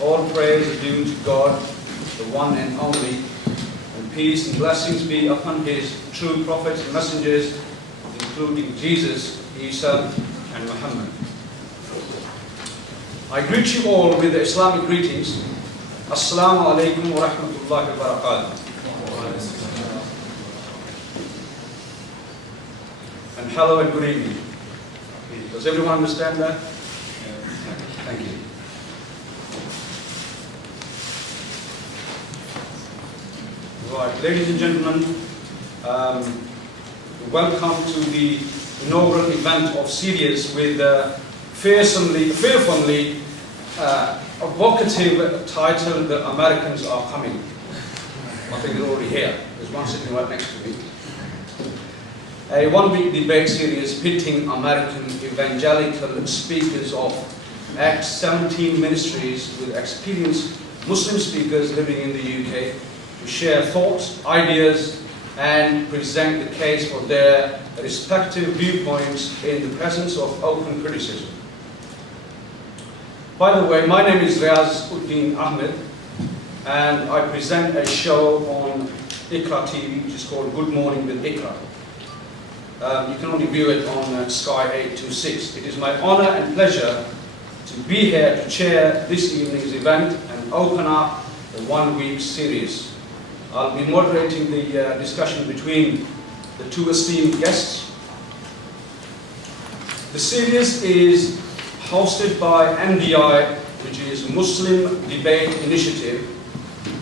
All praise is due to God, the one and only, and peace and blessings be upon His true prophets and messengers, including Jesus, Isa, and Muhammad. I greet you all with the Islamic greetings. Assalamu alaikum wa rahmatullahi wa barakatuh. And hello and good evening. Does everyone understand that? Thank you. Right, ladies and gentlemen, welcome to the inaugural event of series with fearfully evocative title, The Americans Are Coming. I think they're already here. There's one sitting right next to me. A one-week debate series pitting American evangelical speakers of Acts 17 ministries with experienced Muslim speakers living in the UK to share thoughts, ideas, and present the case for their respective viewpoints in the presence of open criticism. By the way, my name is Riaz Uddin Ahmed, and I present a show on Iqra TV, which is called Good Morning with Iqra. You can only view it on Sky 826. It is my honor and pleasure to be here to chair this evening's event and open up the one-week series. I'll be moderating the discussion between the two esteemed guests. The series is hosted by MDI, which is Muslim Debate Initiative,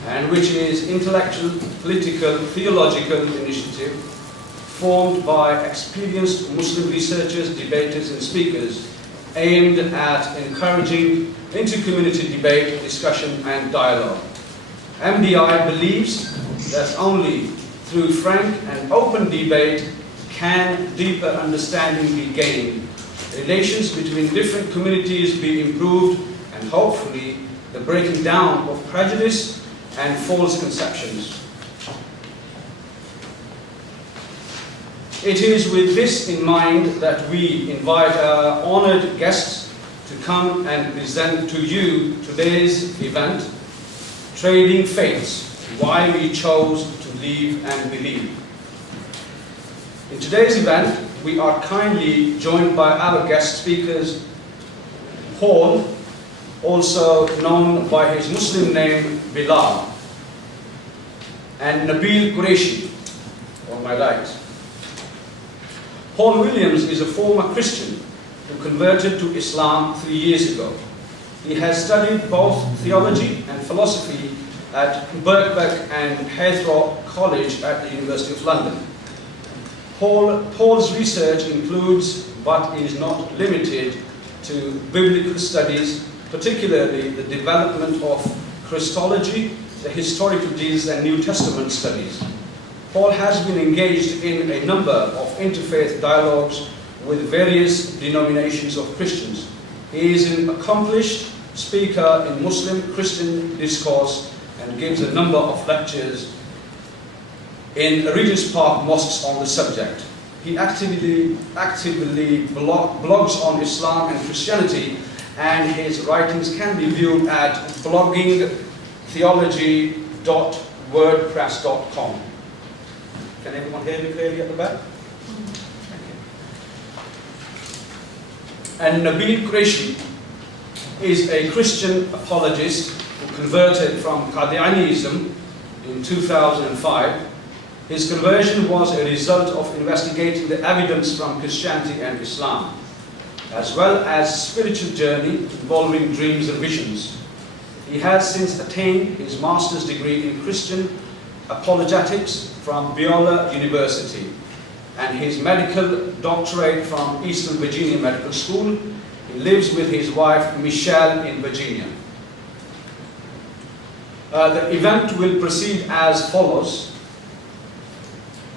and which is intellectual, political, theological initiative formed by experienced Muslim researchers, debaters, and speakers aimed at encouraging inter-community debate, discussion, and dialogue. MDI believes that only through frank and open debate can deeper understanding be gained, relations between different communities be improved, and hopefully the breaking down of prejudice and false conceptions. It is with this in mind that we invite our honored guests to come and present to you today's event, Trading Faiths, Why We Chose to Live and Believe. In today's event, we are kindly joined by our guest speakers, Paul, also known by his Muslim name Bilal, and Nabeel Qureshi, on my right. Paul Williams is a former Christian who converted to Islam 3 years ago. He has studied both theology and philosophy at Birkbeck and Heathrow College at the University of London. Paul's research includes, but is not limited to, biblical studies, particularly the development of Christology, the historical Jesus and New Testament studies. Paul has been engaged in a number of interfaith dialogues with various denominations of Christians. He is an accomplished speaker in Muslim Christian discourse and gives a number of lectures in Regent's Park mosques on the subject. He actively blogs on Islam and Christianity, and his writings can be viewed at bloggingtheology.wordpress.com. Can everyone hear me clearly at the back? Thank you. And Nabeel Qureshi is a Christian apologist who converted from Qadianism in 2005. His conversion was a result of investigating the evidence from Christianity and Islam, as well as spiritual journey involving dreams and visions. He has since attained his master's degree in Christian apologetics from Biola University and his medical doctorate from Eastern Virginia Medical School. He lives with his wife Michelle in Virginia. The event will proceed as follows.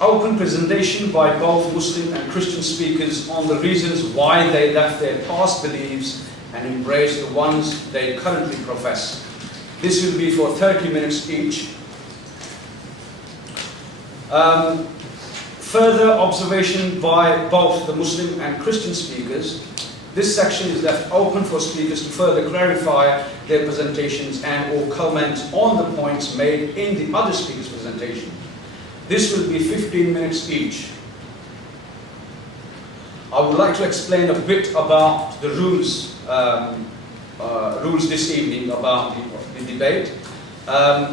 Open presentation by both Muslim and Christian speakers on the reasons why they left their past beliefs and embraced the ones they currently profess. This will be for 30 minutes each. Further observation by both the Muslim and Christian speakers, This section is left open for speakers to further clarify their presentations and or comment on the points made in the other speakers' presentation. This will be 15 minutes each. I would like to explain a bit about the rules this evening about the debate,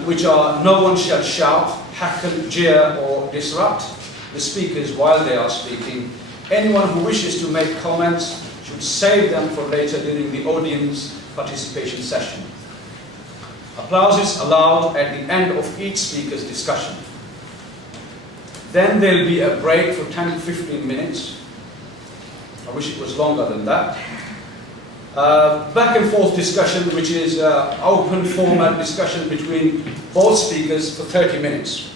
which are: no one shall shout, heckle, jeer or disrupt the speakers while they are speaking. Anyone who wishes to make comments should save them for later during the audience participation session. Applause is allowed at the end of each speaker's discussion. Then there will be a break for 10 to 15 minutes. I wish it was longer than that. Back and forth discussion, which is open format discussion between both speakers for 30 minutes.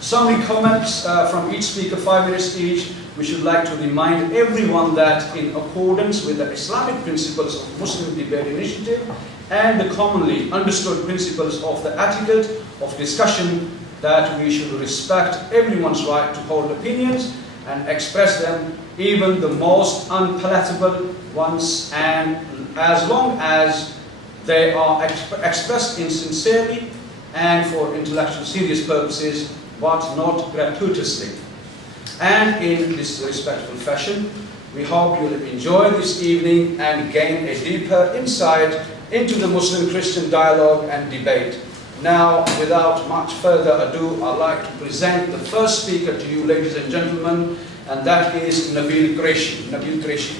Summary comments from each speaker, 5 minutes each. We should like to remind everyone that in accordance with the Islamic principles of Muslim Debate Initiative and the commonly understood principles of the etiquette of discussion, that we should respect everyone's right to hold opinions and express them, even the most unpalatable ones, and as long as they are expressed sincerely and for intellectual serious purposes, but not gratuitously. And in this respectful fashion, we hope you'll enjoy this evening and gain a deeper insight into the Muslim-Christian dialogue and debate. Now, without much further ado, I'd like to present the first speaker to you, ladies and gentlemen, and that is Nabeel Qureshi. Nabeel Qureshi,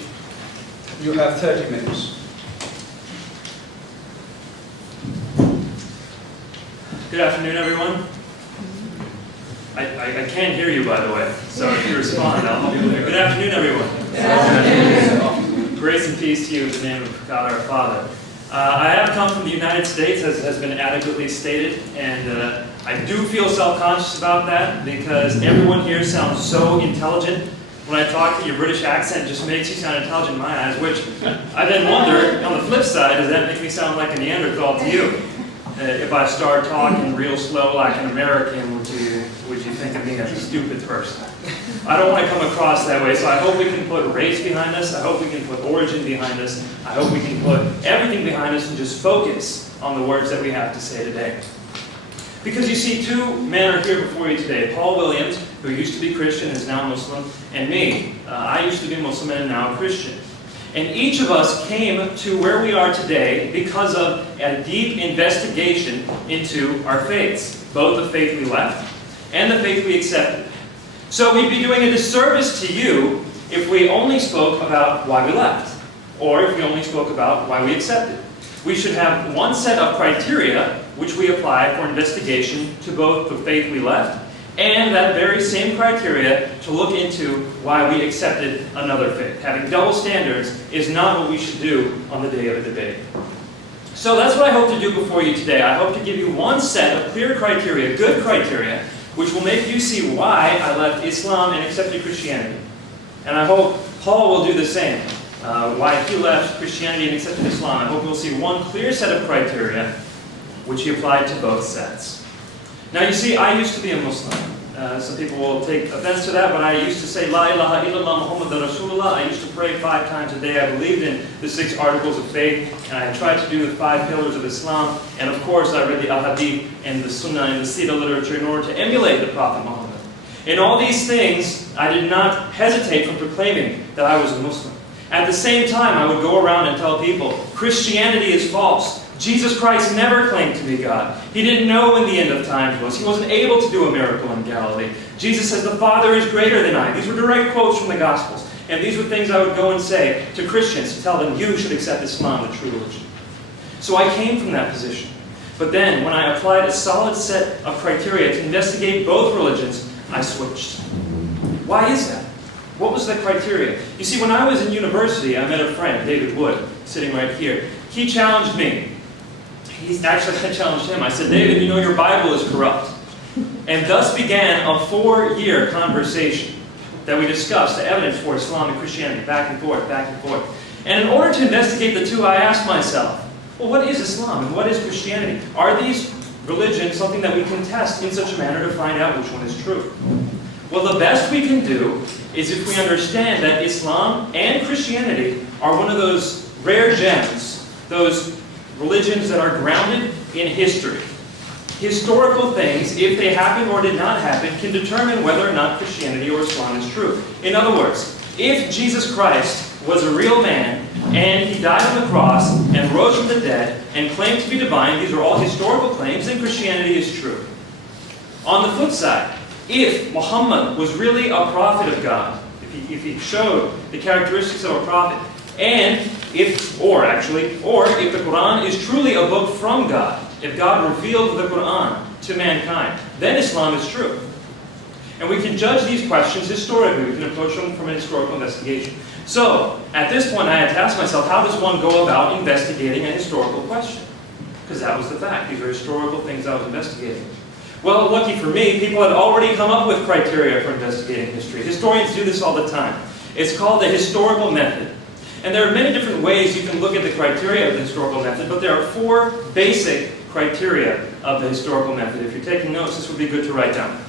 you have 30 minutes. Good afternoon, everyone. I can't hear you, by the way, so if you respond, I'll help you there. Good afternoon, everyone. Good afternoon. Grace and peace to you in the name of God our Father. I have come from the United States, as has been adequately stated, and I do feel self-conscious about that because everyone here sounds so intelligent. When I talk to you, your British accent just makes you sound intelligent in my eyes, which I then wonder, on the flip side, does that make me sound like a Neanderthal to you? If I start talking real slow like an American, would you think of me as a stupid person? I don't want to come across that way, so I hope we can put race behind us, I hope we can put origin behind us, I hope we can put everything behind us and just focus on the words that we have to say today. Because you see, two men are here before you today. Paul Williams, who used to be Christian and is now Muslim, and me. I used to be Muslim and am now Christian. And each of us came to where we are today because of a deep investigation into our faiths, both the faith we left and the faith we accepted. So we'd be doing a disservice to you if we only spoke about why we left, or if we only spoke about why we accepted. We should have one set of criteria which we apply for investigation to both the faith we left and that very same criteria to look into why we accepted another faith. Having double standards is not what we should do on the day of a debate. So that's what I hope to do before you today. I hope to give you one set of clear criteria, good criteria, which will make you see why I left Islam and accepted Christianity. And I hope Paul will do the same. Why he left Christianity and accepted Islam. I hope we'll see one clear set of criteria which he applied to both sets. Now you see, I used to be a Muslim. Some people will take offense to that, but I used to say, La ilaha illallah Muhammadur Rasulullah. I used to pray 5 times a day. I believed in the 6 articles of faith, and I tried to do the 5 pillars of Islam. And of course, I read the Ahadith and the Sunnah and the Sira literature in order to emulate the Prophet Muhammad. In all these things, I did not hesitate from proclaiming that I was a Muslim. At the same time, I would go around and tell people, Christianity is false. Jesus Christ never claimed to be God. He didn't know when the end of times was. He wasn't able to do a miracle in Galilee. Jesus says, the Father is greater than I. These were direct quotes from the Gospels. And these were things I would go and say to Christians to tell them, you should accept Islam, the true religion. So I came from that position. But then, when I applied a solid set of criteria to investigate both religions, I switched. Why is that? What was the criteria? You see, when I was in university, I met a friend, David Wood, sitting right here. He challenged me. I challenged him. I said, David, you know your Bible is corrupt. And thus began a 4-year conversation that we discussed the evidence for Islam and Christianity, back and forth, back and forth. And in order to investigate the two, I asked myself, well, what is Islam and what is Christianity? Are these religions something that we can test in such a manner to find out which one is true? Well, the best we can do is if we understand that Islam and Christianity are one of those rare gems, those religions that are grounded in history. Historical things, if they happened or did not happen, can determine whether or not Christianity or Islam is true. In other words, if Jesus Christ was a real man and he died on the cross and rose from the dead and claimed to be divine, these are all historical claims, then Christianity is true. On the flip side, if Muhammad was really a prophet of God, if he showed the characteristics of a prophet, and if the Qur'an is truly a book from God, if God revealed the Qur'an to mankind, then Islam is true. And we can judge these questions historically. We can approach them from a historical investigation. So, at this point I had to ask myself, how does one go about investigating a historical question? Because that was the fact. These are historical things I was investigating. Well, lucky for me, people had already come up with criteria for investigating history. Historians do this all the time. It's called the historical method. And there are many different ways you can look at the criteria of the historical method, but there are 4 basic criteria of the historical method. If you're taking notes, this would be good to write down.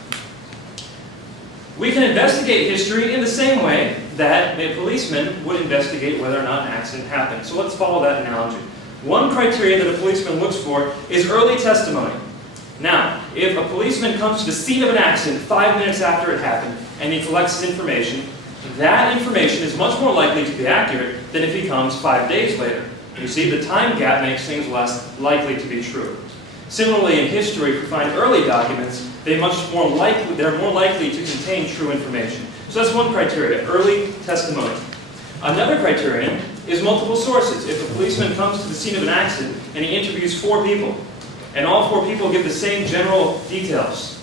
We can investigate history in the same way that a policeman would investigate whether or not an accident happened. So let's follow that analogy. One criteria that a policeman looks for is early testimony. Now, if a policeman comes to the scene of an accident 5 minutes after it happened and he collects information, that information is much more likely to be accurate than if he comes 5 days later. You see, the time gap makes things less likely to be true. Similarly, in history, if we find early documents, they're more likely to contain true information. So that's one criteria, early testimony. Another criterion is multiple sources. If a policeman comes to the scene of an accident and he interviews 4 people, and all 4 people give the same general details,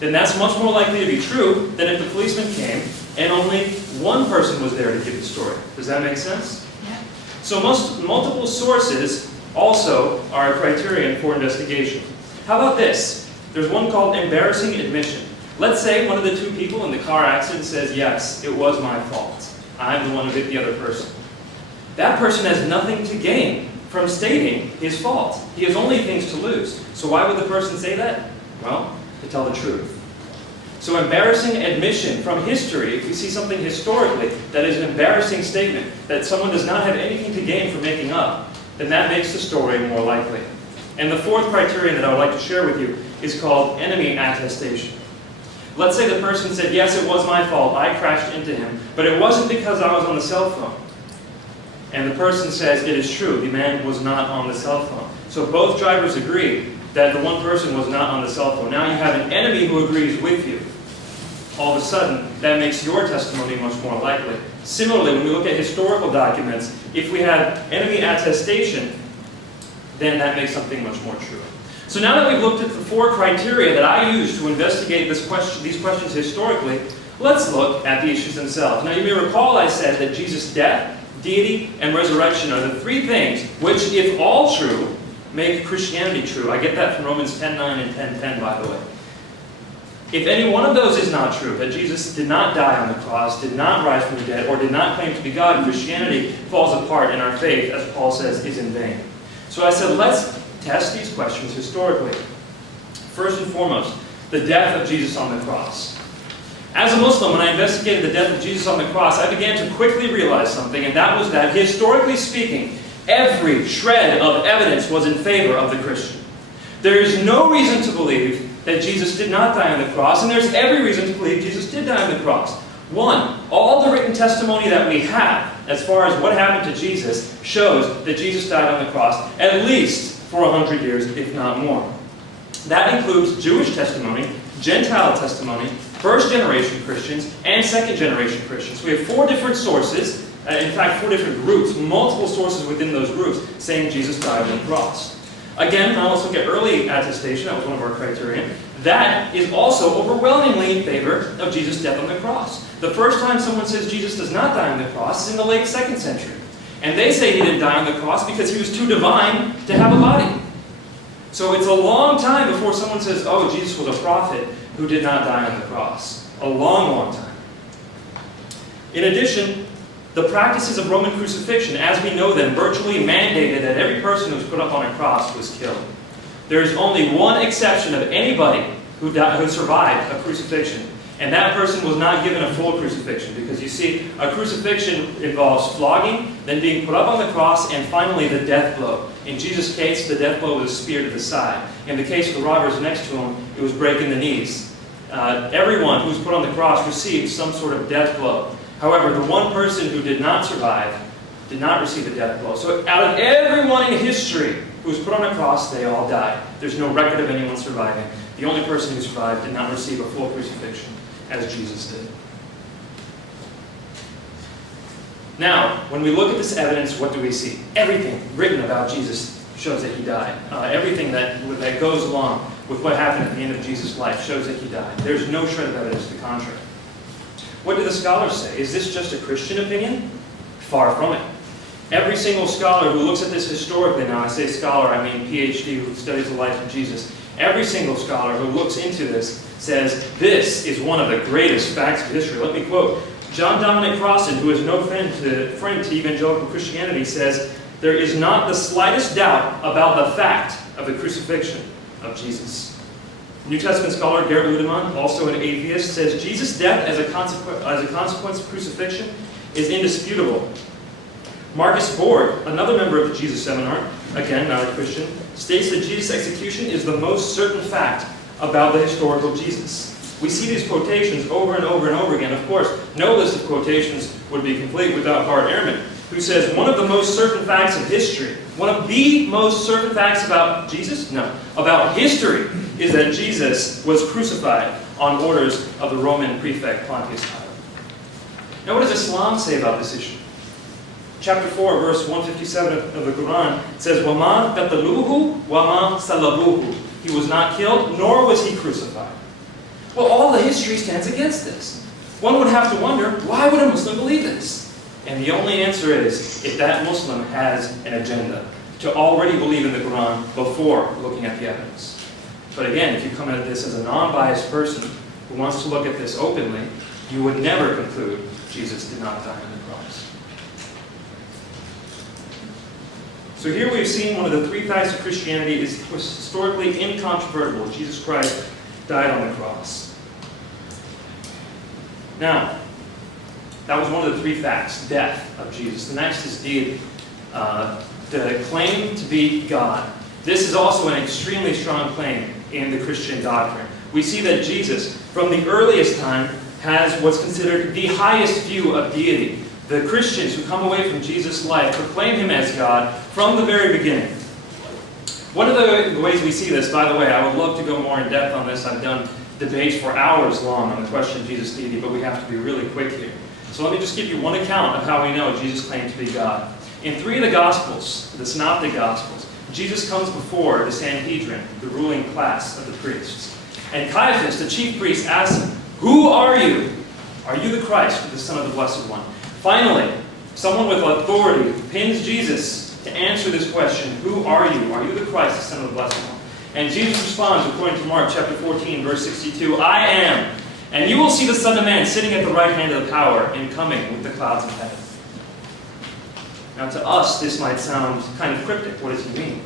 then that's much more likely to be true than if the policeman came and only one person was there to give the story. Does that make sense? Yeah. So multiple sources also are a criterion for investigation. How about this? There's one called embarrassing admission. Let's say one of the 2 people in the car accident says, yes, it was my fault. I'm the one who hit the other person. That person has nothing to gain from stating his fault. He has only things to lose. So why would the person say that? Well, to tell the truth. So embarrassing admission from history, if we see something historically that is an embarrassing statement, that someone does not have anything to gain from making up, then that makes the story more likely. And the 4th criterion that I would like to share with you is called enemy attestation. Let's say the person said, yes, it was my fault, I crashed into him, but it wasn't because I was on the cell phone. And the person says, it is true, the man was not on the cell phone. So both drivers agree that the one person was not on the cell phone. Now you have an enemy who agrees with you. All of a sudden, that makes your testimony much more likely. Similarly, when we look at historical documents, if we have enemy attestation, then that makes something much more true. So now that we've looked at the 4 criteria that I use to investigate these questions historically, let's look at the issues themselves. Now you may recall I said that Jesus' death, deity, and resurrection are the 3 things which, if all true, make Christianity true. I get that from Romans 10:9 and 10:10, by the way. If any one of those is not true, that Jesus did not die on the cross, did not rise from the dead, or did not claim to be God, Christianity falls apart and our faith, as Paul says, is in vain. So I said, let's test these questions historically. First and foremost, the death of Jesus on the cross. As a Muslim, when I investigated the death of Jesus on the cross, I began to quickly realize something, and that was that, historically speaking, every shred of evidence was in favor of the Christian. There is no reason to believe that Jesus did not die on the cross, and there's every reason to believe Jesus did die on the cross. 1, all the written testimony that we have, as far as what happened to Jesus, shows that Jesus died on the cross, at least for 100 years, if not more. That includes Jewish testimony, Gentile testimony, first-generation Christians, and second-generation Christians. We have 4 different sources, in fact 4 different groups, multiple sources within those groups, saying Jesus died on the cross. Again, now let's look at early attestation. That was one of our criteria. That is also overwhelmingly in favor of Jesus' death on the cross. The first time someone says Jesus does not die on the cross is in the late 2nd century. And they say he didn't die on the cross because he was too divine to have a body. So it's a long time before someone says, oh, Jesus was a prophet who did not die on the cross. A long, long time. In addition, the practices of Roman crucifixion, as we know them, virtually mandated that every person who was put up on a cross was killed. There is only one exception of anybody who survived a crucifixion, And that person was not given a full crucifixion, because you see, a crucifixion involves flogging, then being put up on the cross, and finally the death blow. In Jesus' case, the death blow was a spear to the side. In the case of the robbers next to him, it was breaking the knees. Everyone who was put on the cross received some sort of death blow. However, the one person who did not survive did not receive a death blow. So out of everyone in history who was put on a cross, they all died. There's no record of anyone surviving. The only person who survived did not receive a full crucifixion, as Jesus did. Now, when we look at this evidence, what do we see? Everything written about Jesus shows that he died. Everything that goes along with what happened at the end of Jesus' life shows that he died. There's no shred of evidence to the contrary. What do the scholars say? Is this just a Christian opinion? Far from it. Every single scholar who looks at this historically, now I say scholar, I mean PhD, who studies the life of Jesus, every single scholar who looks into this says this is one of the greatest facts of history. Let me quote. John Dominic Crossan, who is no friend to evangelical Christianity, says, "There is not the slightest doubt about the fact of the crucifixion of Jesus." New Testament scholar Gerrit Ludemann, also an atheist, says Jesus' death as a consequence of crucifixion is indisputable. Marcus Borg, another member of the Jesus Seminar, again not a Christian, states that Jesus' execution is the most certain fact about the historical Jesus. We see these quotations over and over and over again. Of course, no list of quotations would be complete without Bart Ehrman, who says one of the most certain facts of history, one of the most certain facts about Jesus? No, about history, is that Jesus was crucified on orders of the Roman prefect Pontius Pilate. Now, what does Islam say about this issue? Chapter 4, verse 157 of the Qur'an says, وَمَا قَتَلُوهُ وَمَا صَلَبُوهُ. He was not killed, nor was he crucified. Well, all the history stands against this. One would have to wonder, why would a Muslim believe this? And the only answer is, if that Muslim has an agenda, to already believe in the Qur'an before looking at the evidence. But again, if you come at this as a non-biased person who wants to look at this openly, you would never conclude Jesus did not die on the cross. So here we've seen one of the three facts of Christianity is historically incontrovertible. Jesus Christ died on the cross. Now, that was one of the three facts, death of Jesus. The next is deity. The claim to be God. This is also an extremely strong claim in the Christian doctrine. We see that Jesus, from the earliest time, has what's considered the highest view of deity. The Christians who come away from Jesus' life proclaim him as God from the very beginning. One of the ways we see this, by the way, I would love to go more in depth on this. I've done debates for hours long on the question of Jesus' deity, but we have to be really quick here. So let me just give you one account of how we know Jesus claimed to be God. In three of the Gospels, the Synoptic Gospels, Jesus comes before the Sanhedrin, the ruling class of the priests. And Caiaphas, the chief priest, asks him, "Who are you? Are you the Christ, the Son of the Blessed One?" Finally, someone with authority pins Jesus to answer this question, "Who are you? Are you the Christ, the Son of the Blessed One?" And Jesus responds, according to Mark chapter 14, verse 62, "I am, and you will see the Son of Man sitting at the right hand of the power and coming with the clouds of heaven." Now to us, this might sound kind of cryptic. What does he mean?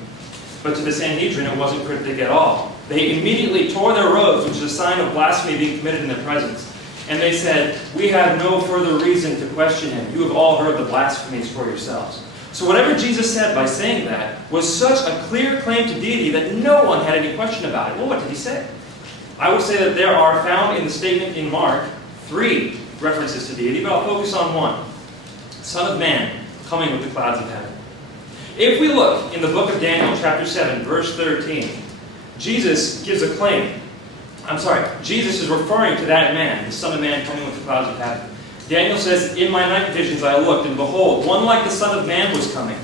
But to the Sanhedrin, it wasn't cryptic at all. They immediately tore their robes, which is a sign of blasphemy being committed in their presence. And they said, "We have no further reason to question him. You have all heard the blasphemies for yourselves." So whatever Jesus said by saying that was such a clear claim to deity that no one had any question about it. Well, what did he say? I would say that there are found in the statement in Mark 3 references to deity, but I'll focus on one. Son of Man, coming with the clouds of heaven. If we look in the book of Daniel, chapter 7, verse 13, Jesus gives a claim. Jesus is referring to that man, the Son of Man coming with the clouds of heaven. Daniel says, "In my night visions I looked, and behold, one like the Son of Man was coming.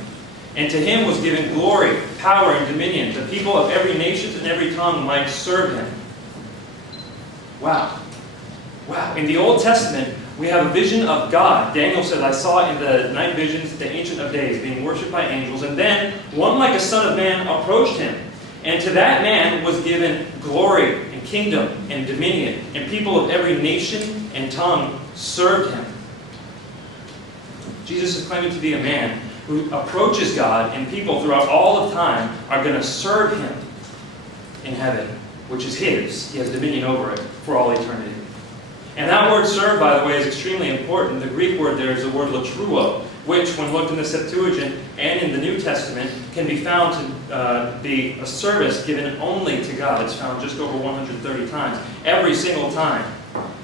And to him was given glory, power, and dominion. The people of every nation and every tongue might serve him." Wow. Wow. In the Old Testament, we have a vision of God. Daniel said, "I saw in the night visions the Ancient of Days being worshipped by angels. And then one like a Son of Man approached him. And to that man was given glory and kingdom and dominion. And people of every nation and tongue served him." Jesus is claiming to be a man who approaches God, and people throughout all of time are going to serve him in heaven, which is his. He has dominion over it for all eternity. And that word serve, by the way, is extremely important. The Greek word there is the word latruo, which, when looked in the Septuagint and in the New Testament, can be found to be a service given only to God. It's found just over 130 times. Every single time,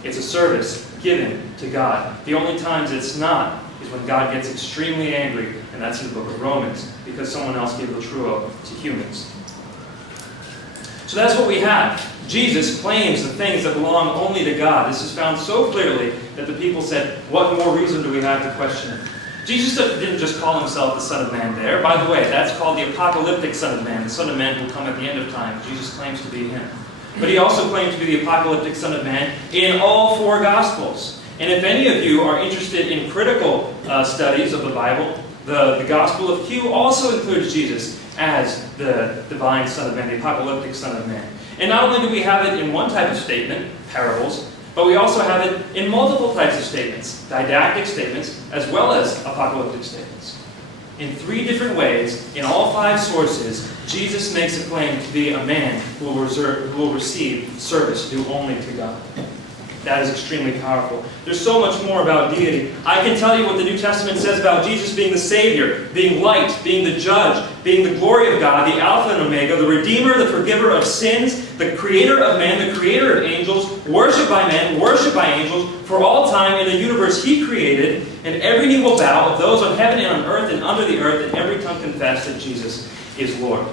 it's a service given to God. The only times it's not is when God gets extremely angry, and that's in the book of Romans, because someone else gave latruo to humans. So that's what we have. Jesus claims the things that belong only to God. This is found so clearly that the people said, what more reason do we have to question him? Jesus didn't just call himself the Son of Man there. By the way, that's called the apocalyptic Son of Man, the Son of Man who will come at the end of time. Jesus claims to be him. But he also claims to be the apocalyptic Son of Man in all four Gospels. And if any of you are interested in critical studies of the Bible, the Gospel of Q also includes Jesus as the divine Son of Man, the apocalyptic Son of Man. And not only do we have it in one type of statement, parables, but we also have it in multiple types of statements, didactic statements, as well as apocalyptic statements. In three different ways, in all five sources, Jesus makes a claim to be a man who will receive service due only to God. That is extremely powerful. There's so much more about deity. I can tell you what the New Testament says about Jesus being the Savior, being light, being the judge, being the glory of God, the Alpha and Omega, the Redeemer, the forgiver of sins, the creator of man, the creator of angels, worshipped by men, worshipped by angels, for all time in the universe he created, and every knee will bow of those on heaven and on earth and under the earth, and every tongue confess that Jesus is Lord.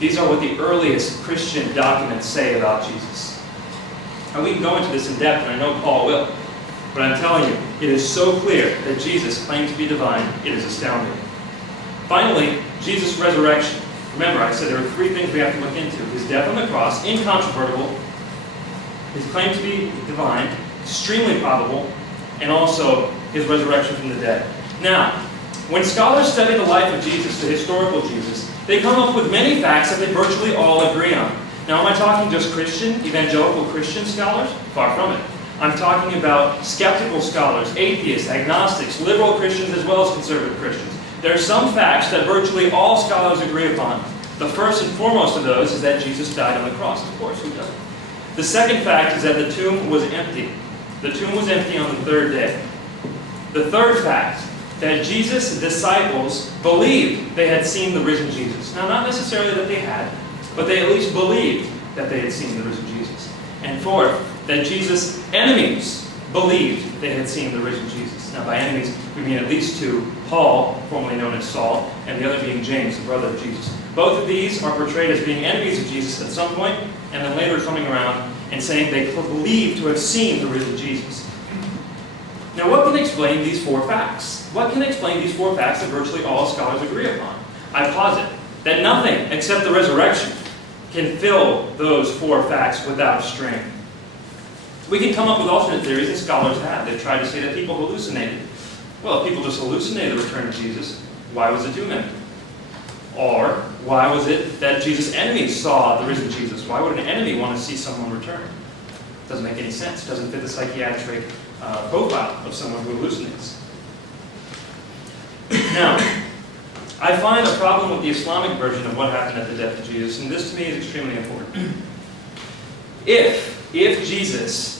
These are what the earliest Christian documents say about Jesus. And we can go into this in depth, and I know Paul will. But I'm telling you, it is so clear that Jesus claimed to be divine, it is astounding. Finally, Jesus' resurrection. Remember, I said there are three things we have to look into. His death on the cross, incontrovertible. His claim to be divine, extremely probable. And also, his resurrection from the dead. Now, when scholars study the life of Jesus, the historical Jesus, they come up with many facts that they virtually all agree on. Now, am I talking just Christian, evangelical Christian scholars? Far from it. I'm talking about skeptical scholars, atheists, agnostics, liberal Christians, as well as conservative Christians. There are some facts that virtually all scholars agree upon. The first and foremost of those is that Jesus died on the cross. Of course, who doesn't? The second fact is that the tomb was empty. The tomb was empty on the third day. The third fact, that Jesus' disciples believed they had seen the risen Jesus. Now, not necessarily that they had, but they at least believed that they had seen the risen Jesus. And fourth, that Jesus' enemies believed they had seen the risen Jesus. Now, by enemies, we mean at least two, Paul, formerly known as Saul, and the other being James, the brother of Jesus. Both of these are portrayed as being enemies of Jesus at some point, and then later coming around and saying they believed to have seen the risen Jesus. Now, what can explain these four facts? What can explain these four facts that virtually all scholars agree upon? I posit that nothing except the resurrection can fill those four facts without strain. We can come up with alternate theories, and scholars have. They've tried to say that people hallucinated. Well, if people just hallucinated the return of Jesus, why was the tomb empty? Or, why was it that Jesus' enemies saw the risen Jesus? Why would an enemy want to see someone return? Doesn't make any sense. Doesn't fit the psychiatric profile of someone who hallucinates. Now, I find a problem with the Islamic version of what happened at the death of Jesus, and this to me is extremely important. If Jesus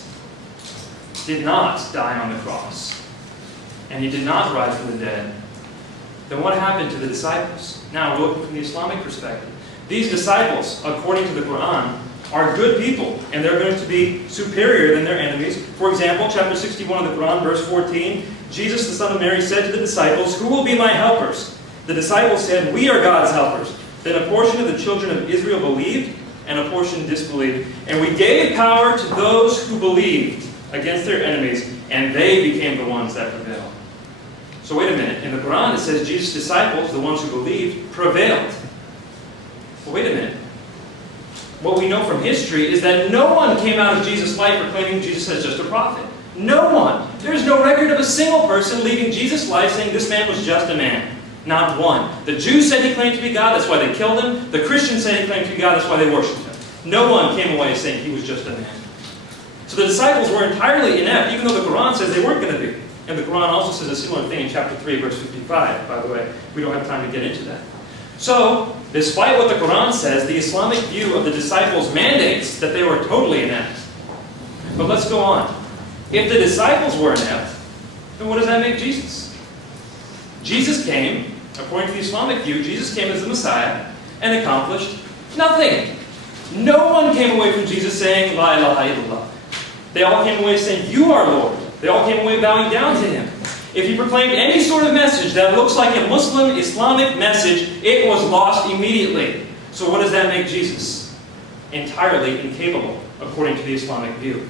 did not die on the cross, and he did not rise from the dead, then what happened to the disciples? Now, look from the Islamic perspective. These disciples, according to the Qur'an, are good people, and they're going to be superior than their enemies. For example, chapter 61 of the Qur'an, verse 14, Jesus, the son of Mary, said to the disciples, "Who will be my helpers?" The disciples said, "We are God's helpers." Then a portion of the children of Israel believed, and a portion disbelieved. And we gave power to those who believed against their enemies, and they became the ones that prevailed. So wait a minute. In the Quran it says Jesus' disciples, the ones who believed, prevailed. Well, wait a minute. What we know from history is that no one came out of Jesus' life proclaiming Jesus as just a prophet. No one. There's no record of a single person leaving Jesus' life saying this man was just a man. Not one. The Jews said he claimed to be God, that's why they killed him. The Christians said he claimed to be God, that's why they worshipped him. No one came away saying he was just a man. So the disciples were entirely inept, even though the Quran says they weren't going to be. And the Quran also says a similar thing in chapter 3, verse 55, by the way. We don't have time to get into that. So, despite what the Quran says, the Islamic view of the disciples mandates that they were totally inept. But let's go on. If the disciples were inept, then what does that make Jesus? Jesus came, according to the Islamic view, Jesus came as the Messiah and accomplished nothing. No one came away from Jesus saying, La ilaha illallah. They all came away saying, you are Lord. They all came away bowing down to Him. If He proclaimed any sort of message that looks like a Muslim Islamic message, it was lost immediately. So what does that make Jesus? Entirely incapable, according to the Islamic view.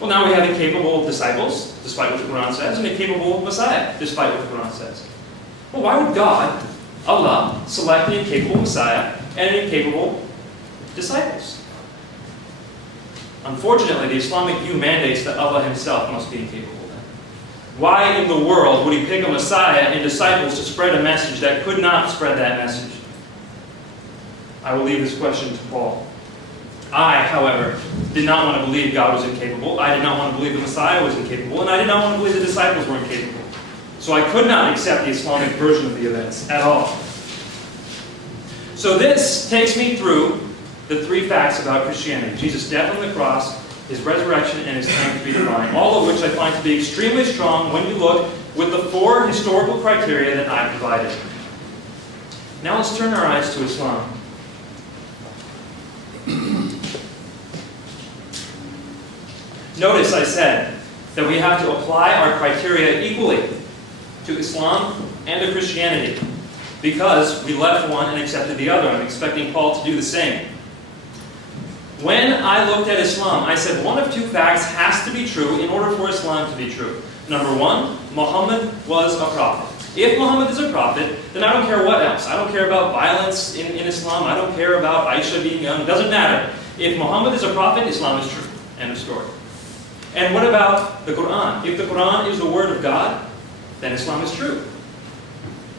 Well, now we have incapable disciples, despite what the Quran says, and incapable Messiah, despite what the Quran says. Well, why would God, Allah, select an incapable Messiah and an incapable disciples? Unfortunately, the Islamic view mandates that Allah Himself must be incapable. Why in the world would He pick a Messiah and disciples to spread a message that could not spread that message? I will leave this question to Paul. I, however, did not want to believe God was incapable. I did not want to believe the Messiah was incapable. And I did not want to believe the disciples were incapable. So I could not accept the Islamic version of the events at all. So this takes me through the three facts about Christianity: Jesus' death on the cross, His resurrection, and His claim to be divine. All of which I find to be extremely strong when you look with the four historical criteria that I provided. Now let's turn our eyes to Islam. Notice I said that we have to apply our criteria equally to Islam and to Christianity, because we left one and accepted the other. I'm expecting Paul to do the same. When I looked at Islam, I said one of two facts has to be true in order for Islam to be true. Number one, Muhammad was a prophet. If Muhammad is a prophet, then I don't care what else. I don't care about violence in Islam. I don't care about Aisha being young. It doesn't matter. If Muhammad is a prophet, Islam is true. End of story. And what about the Qur'an? If the Qur'an is the word of God, then Islam is true.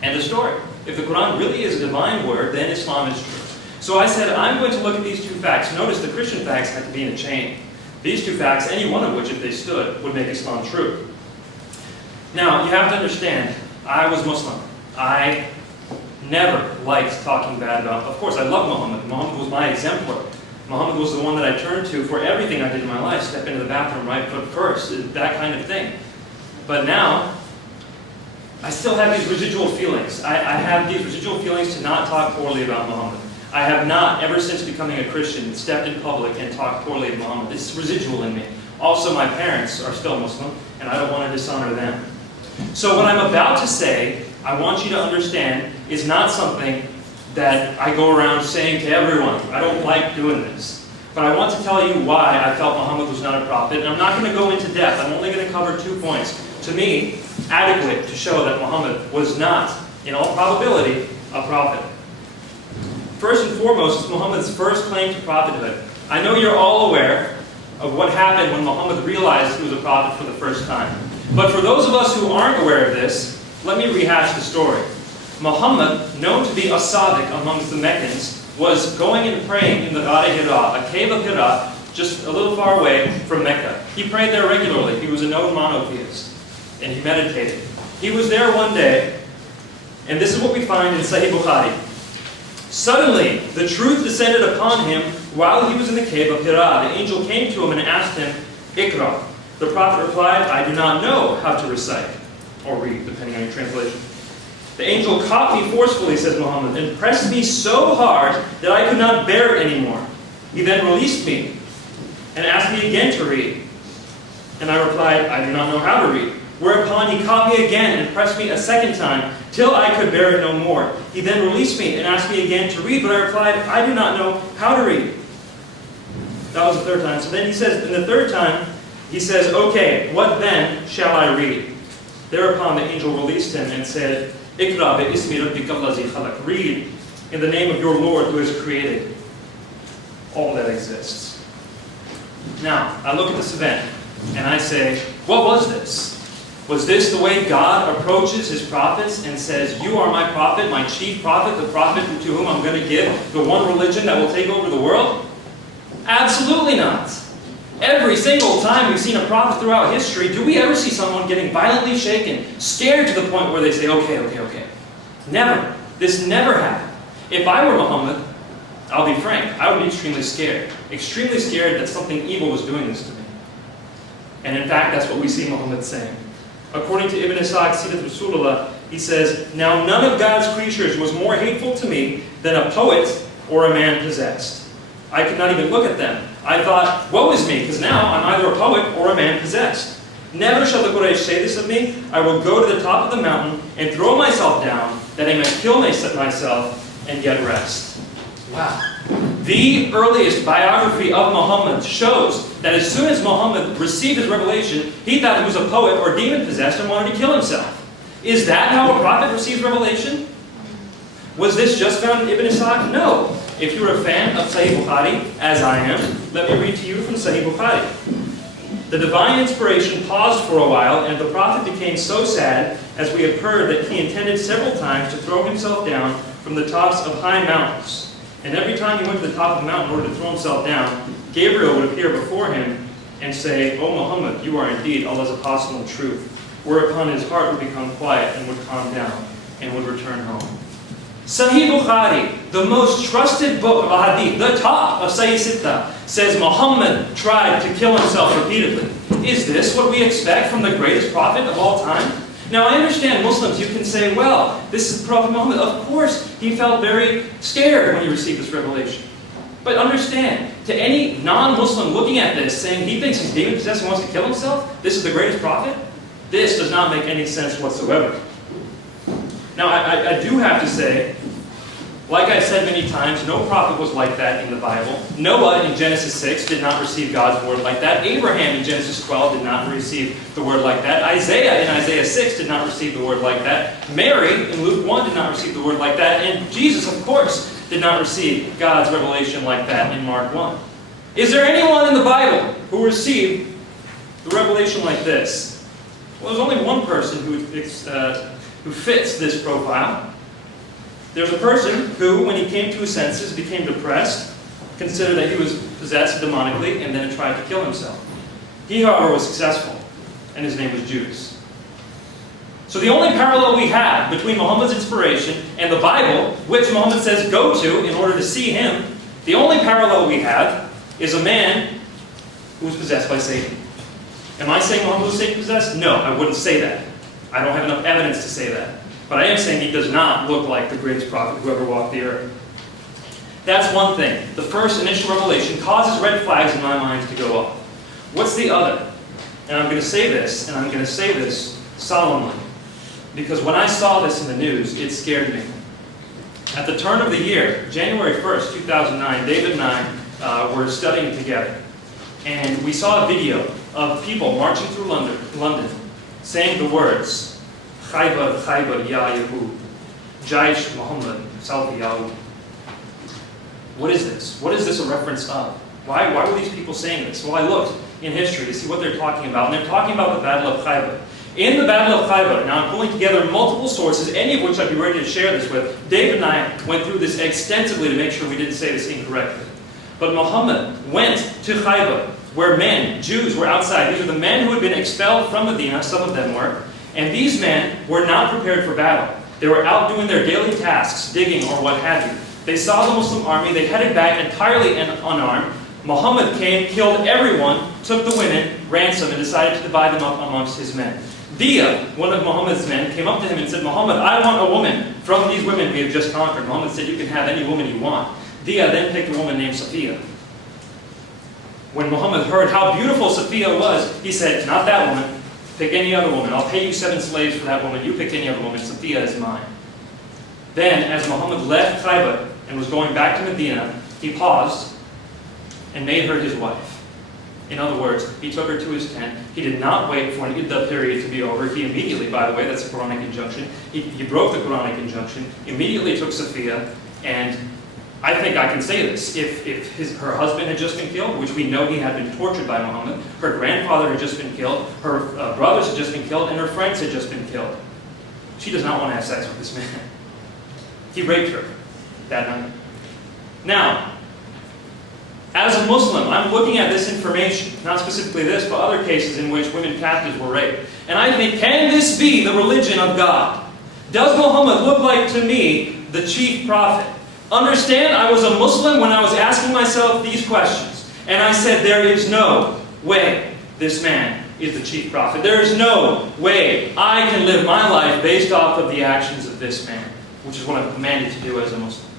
End of story. If the Qur'an really is a divine word, then Islam is true. So I said, I'm going to look at these two facts. Notice the Christian facts had to be in a chain. These two facts, any one of which, if they stood, would make Islam true. Now, you have to understand, I was Muslim. I never liked talking bad about, of course, I love Muhammad. Muhammad was my exemplar. Muhammad was the one that I turned to for everything I did in my life. Step into the bathroom, right foot first, that kind of thing. But now, I still have these residual feelings. I have these residual feelings to not talk poorly about Muhammad. I have not, ever since becoming a Christian, stepped in public and talked poorly of Muhammad. It's residual in me. Also, my parents are still Muslim, and I don't want to dishonor them. So what I'm about to say, I want you to understand, is not something that I go around saying to everyone. I don't like doing this. But I want to tell you why I felt Muhammad was not a prophet, and I'm not going to go into depth. I'm only going to cover 2 points. To me, adequate to show that Muhammad was not, in all probability, a prophet. First and foremost is Muhammad's first claim to prophethood. I know you're all aware of what happened when Muhammad realized he was a prophet for the first time. But for those of us who aren't aware of this, let me rehash the story. Muhammad, known to be a Sadiq amongst the Meccans, was going and praying in the Ghar-e Hira, a cave of Hira, just a little far away from Mecca. He prayed there regularly. He was a known monotheist, and he meditated. He was there one day, and this is what we find in Sahih Bukhari. Suddenly, the truth descended upon him while he was in the cave of Hira. The angel came to him and asked him, Iqra. The prophet replied, I do not know how to recite, or read, depending on your translation. The angel caught me forcefully, says Muhammad, and pressed me so hard that I could not bear it anymore. He then released me and asked me again to read. And I replied, I do not know how to read. Whereupon he caught me again and pressed me a second time, till I could bear it no more. He then released me and asked me again to read, but I replied, I do not know how to read. That was the third time. So then he says, in the third time, he says, okay, what then shall I read? Thereupon the angel released him and said, Iqra bi-ismi rabbika allazi khalaq. Read in the name of your Lord who has created all that exists. Now, I look at this event and I say, what was this? Was this the way God approaches His prophets and says, you are my prophet, my chief prophet, the prophet to whom I'm going to give the one religion that will take over the world? Absolutely not. Every single time we've seen a prophet throughout history, do we ever see someone getting violently shaken, scared to the point where they say, okay. Never. This never happened. If I were Muhammad, I'll be frank, I would be extremely scared. Extremely scared that something evil was doing this to me. And in fact, that's what we see Muhammad saying. According to Ibn Ishaq, Sirat Rasulullah, he says, "Now none of God's creatures was more hateful to me than a poet or a man possessed. I could not even look at them. I thought, woe is me, because now I'm either a poet or a man possessed. Never shall the Quraysh say this of me. I will go to the top of the mountain and throw myself down, that I may kill myself and yet rest." Wow. The earliest biography of Muhammad shows that as soon as Muhammad received his revelation, he thought he was a poet or demon-possessed and wanted to kill himself. Is that how a prophet receives revelation? Was this just found in Ibn Ishaq? No. If you're a fan of Sahih Bukhari, as I am, let me read to you from Sahih Bukhari. "The divine inspiration paused for a while, and the prophet became so sad, as we have heard, that he intended several times to throw himself down from the tops of high mountains. And every time he went to the top of the mountain in order to throw himself down, Gabriel would appear before him and say, 'O Muhammad, you are indeed Allah's apostle in truth,' whereupon his heart would become quiet and would calm down and would return home." Sahih Bukhari, the most trusted book of hadith, the top of Sahih Sitta, says Muhammad tried to kill himself repeatedly. Is this what we expect from the greatest prophet of all time? Now I understand Muslims, you can say, well, this is Prophet Muhammad. Of course, he felt very scared when he received this revelation. But understand, to any non-Muslim looking at this, saying he thinks he's demon-possessed and wants to kill himself, this is the greatest prophet? This does not make any sense whatsoever. Now, I do have to say, like I've said many times, no prophet was like that in the Bible. Noah in Genesis 6 did not receive God's word like that. Abraham in Genesis 12 did not receive the word like that. Isaiah in Isaiah 6 did not receive the word like that. Mary in Luke 1 did not receive the word like that. And Jesus, of course, did not receive God's revelation like that in Mark 1. Is there anyone in the Bible who received the revelation like this? Well, there's only one person who fits this profile. There's a person who, when he came to his senses, became depressed, considered that he was possessed demonically, and then tried to kill himself. He, however, was successful, and his name was Judas. So the only parallel we have between Muhammad's inspiration and the Bible, which Muhammad says go to in order to see him, the only parallel we have is a man who was possessed by Satan. Am I saying Muhammad was Satan-possessed? No, I wouldn't say that. I don't have enough evidence to say that. But I am saying he does not look like the greatest prophet who ever walked the earth. That's one thing. The first initial revelation causes red flags in my mind to go off. What's the other? And I'm going to say this, and I'm going to say this solemnly. Because when I saw this in the news, it scared me. At the turn of the year, January 1st, 2009, David and I were studying together. And we saw a video of people marching through London saying the words, "Khaybar, Khaybar, ya Yahud, Jaish Muhammad, Salfi Yahud." What is this? What is this a reference of? Why were these people saying this? Well, I looked in history to see what they're talking about, and they're talking about the Battle of Khaybar. In the Battle of Khaybar, now I'm pulling together multiple sources, any of which I'd be ready to share this with. David and I went through this extensively to make sure we didn't say this incorrectly. But Muhammad went to Khaybar, where men, Jews, were outside. These are the men who had been expelled from Medina, some of them were. And these men were not prepared for battle. They were out doing their daily tasks, digging or what have you. They saw the Muslim army, they headed back entirely unarmed. Muhammad came, killed everyone, took the women, ransomed, and decided to divide them up amongst his men. Dia, one of Muhammad's men, came up to him and said, "Muhammad, I want a woman from these women we have just conquered." Muhammad said, "You can have any woman you want." Dia then picked a woman named Safiya. When Muhammad heard how beautiful Safiya was, he said, "Not that woman. Pick any other woman. I'll pay you 7 slaves for that woman. You pick any other woman. Safiya is mine." Then, as Muhammad left Khaybar and was going back to Medina, he paused and made her his wife. In other words, he took her to his tent. He did not wait for an iddah period to be over. He immediately, by the way, that's a Quranic injunction, he broke the Quranic injunction, immediately took Safiya, and I think I can say this, if her husband had just been killed, which we know he had been tortured by Muhammad, her grandfather had just been killed, her brothers had just been killed, and her friends had just been killed. She does not want to have sex with this man. He raped her that night. Now, as a Muslim, I'm looking at this information, not specifically this, but other cases in which women captives were raped. And I think, can this be the religion of God? Does Muhammad look like to me the chief prophet? Understand, I was a Muslim when I was asking myself these questions. And I said, there is no way this man is the chief prophet. There is no way I can live my life based off of the actions of this man, which is what I'm commanded to do as a Muslim.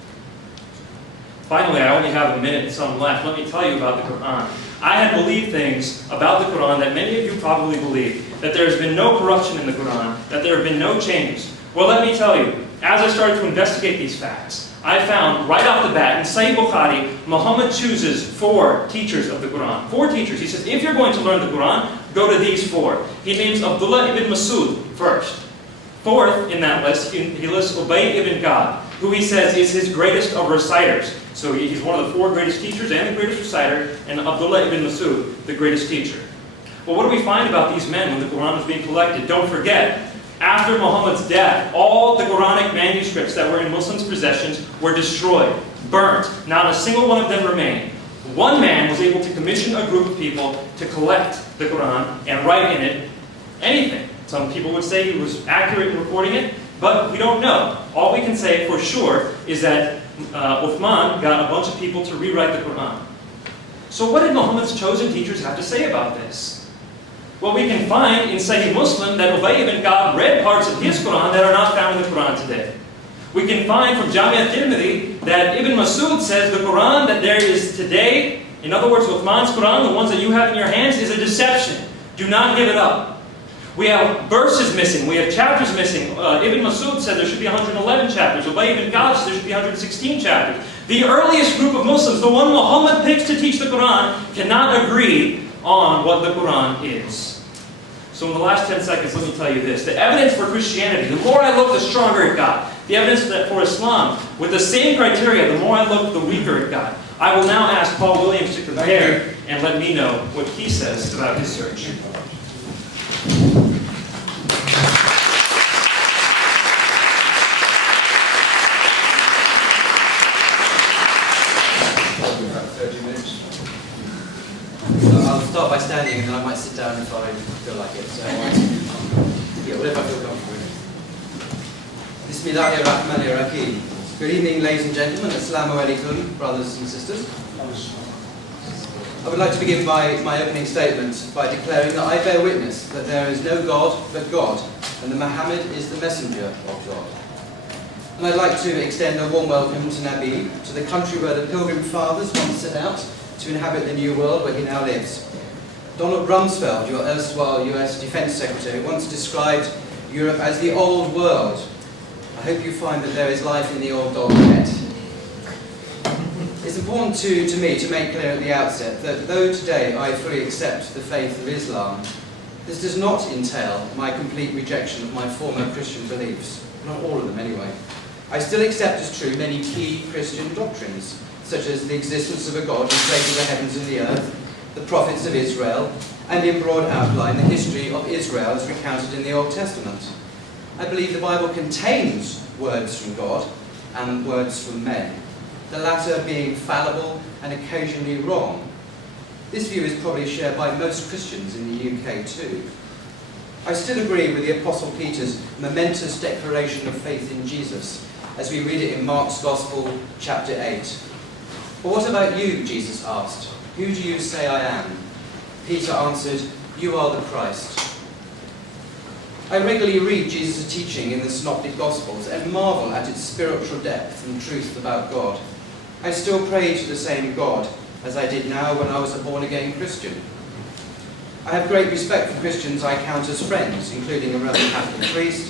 Finally, I only have a minute and some left. Let me tell you about the Qur'an. I had believed things about the Qur'an that many of you probably believe. That there has been no corruption in the Qur'an. That there have been no changes. Well, let me tell you, as I started to investigate these facts, I found right off the bat in Sahih Bukhari, Muhammad chooses 4 teachers of the Qur'an. 4 teachers. He says, if you're going to learn the Qur'an, go to these 4. He names Abdullah ibn Masud first. 4th in that list, he lists Ubay ibn Ka'b, who he says is his greatest of reciters. So he's one of the 4 greatest teachers and the greatest reciter, and Abdullah ibn Masud, the greatest teacher. Well, what do we find about these men when the Qur'an was being collected? Don't forget, after Muhammad's death, all the Quranic manuscripts that were in Muslims' possessions were destroyed, burnt. Not a single one of them remained. One man was able to commission a group of people to collect the Qur'an and write in it anything. Some people would say he was accurate in recording it, but we don't know. All we can say for sure is that Uthman got a bunch of people to rewrite the Qur'an. So what did Muhammad's chosen teachers have to say about this? Well, we can find in Sahih Muslim that Ubay ibn Ka'b read parts of his Qur'an that are not found in the Qur'an today. We can find from Jami' al-Tirmidhi that Ibn Masud says the Qur'an that there is today, in other words, Uthman's Qur'an, the ones that you have in your hands, is a deception. Do not give it up. We have verses missing. We have chapters missing. Ibn Masud said there should be 111 chapters. Ubay ibn Ka'b said there should be 116 chapters. The earliest group of Muslims, the one Muhammad picks to teach the Qur'an, cannot agree on what the Qur'an is. So in the last 10 seconds, let me tell you this. The evidence for Christianity, the more I looked, the stronger it got. The evidence for Islam, with the same criteria, the more I looked, the weaker it got. I will now ask Paul Williams to compare and let me know what he says about his search. I'll start by standing and then I might sit down if I feel like it. So, yeah, whatever I feel comfortable with. Bismillahirrahmanirrahim. Good evening, ladies and gentlemen. Assalamu alaikum, brothers and sisters. I would like to begin my opening statement by declaring that I bear witness that there is no God but God, and that Muhammad is the messenger of God. And I'd like to extend a warm welcome to Nabeel, to the country where the Pilgrim Fathers once set out to inhabit the new world where he now lives. Donald Rumsfeld, your erstwhile US Defense Secretary, once described Europe as the old world. I hope you find that there is life in the old dog yet. It's important to me to make clear at the outset that though today I fully accept the faith of Islam, this does not entail my complete rejection of my former Christian beliefs. Not all of them anyway. I still accept as true many key Christian doctrines, such as the existence of a God who created the heavens and the earth, the prophets of Israel, and in broad outline the history of Israel as recounted in the Old Testament. I believe the Bible contains words from God and words from men, the latter being fallible and occasionally wrong. This view is probably shared by most Christians in the UK too. I still agree with the Apostle Peter's momentous declaration of faith in Jesus, as we read it in Mark's Gospel, chapter 8. "But what about you?" Jesus asked. "Who do you say I am?" Peter answered, "You are the Christ." I regularly read Jesus' teaching in the Synoptic Gospels and marvel at its spiritual depth and truth about God. I still pray to the same God as I did now when I was a born-again Christian. I have great respect for Christians I count as friends, including a Roman Catholic priest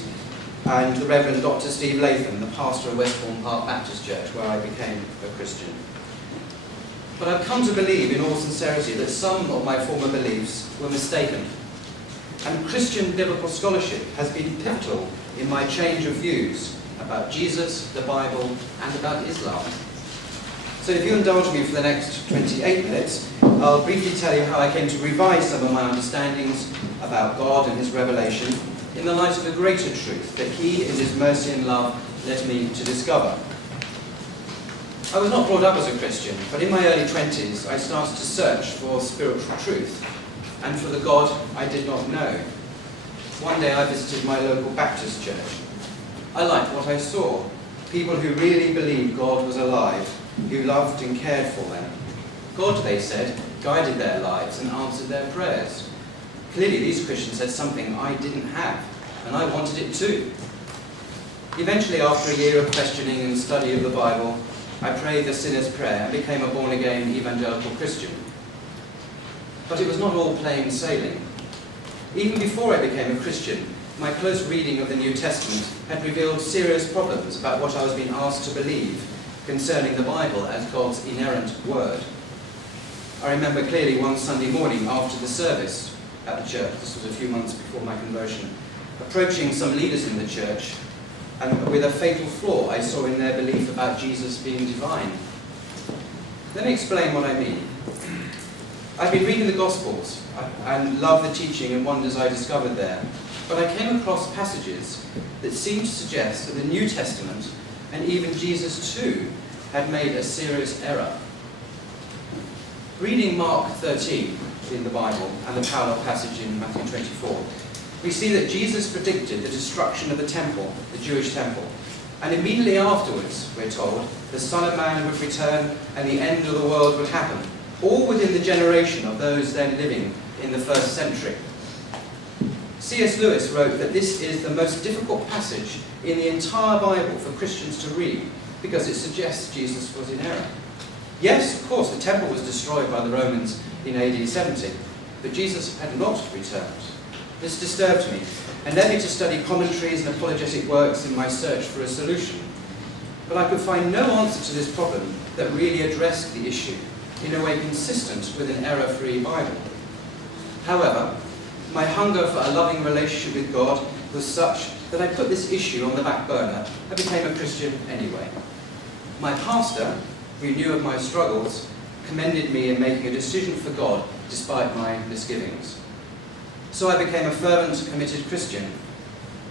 and the Reverend Dr. Steve Latham, the pastor of Westbourne Park Baptist Church, where I became a Christian. But I've come to believe in all sincerity that some of my former beliefs were mistaken. And Christian biblical scholarship has been pivotal in my change of views about Jesus, the Bible, and about Islam. So if you indulge me for the next 28 minutes, I'll briefly tell you how I came to revise some of my understandings about God and his revelation in the light of the greater truth that he, in his mercy and love, led me to discover. I was not brought up as a Christian, but in my early 20s I started to search for spiritual truth and for the God I did not know. One day I visited my local Baptist church. I liked what I saw. people who really believed God was alive, who loved and cared for them. God, they said, guided their lives and answered their prayers. Clearly, these Christians had something I didn't have, and I wanted it too. Eventually, after a year of questioning and study of the Bible, I prayed the sinner's prayer and became a born-again evangelical Christian. But it was not all plain sailing. Even before I became a Christian, my close reading of the New Testament had revealed serious problems about what I was being asked to believe concerning the Bible as God's inerrant word. I remember clearly one Sunday morning after the service at the church, this was a few months before my conversion, approaching some leaders in the church, and with a fatal flaw I saw in their belief about Jesus being divine. Let me explain what I mean. I've been reading the Gospels and love the teaching and wonders I discovered there, but I came across passages that seemed to suggest that the New Testament, and even Jesus too, had made a serious error. Reading Mark 13 in the Bible and the parallel passage in Matthew 24, we see that Jesus predicted the destruction of the temple, the Jewish temple, and immediately afterwards, we're told, the Son of Man would return and the end of the world would happen, all within the generation of those then living in the first century. C.S. Lewis wrote that this is the most difficult passage in the entire Bible for Christians to read because it suggests Jesus was in error. Yes, of course, the temple was destroyed by the Romans in AD 70, but Jesus had not returned. This disturbed me and led me to study commentaries and apologetic works in my search for a solution. But I could find no answer to this problem that really addressed the issue in a way consistent with an error-free Bible. However, my hunger for a loving relationship with God was such that I put this issue on the back burner and became a Christian anyway. My pastor, who knew of my struggles, commended me in making a decision for God despite my misgivings. So I became a fervent, committed Christian.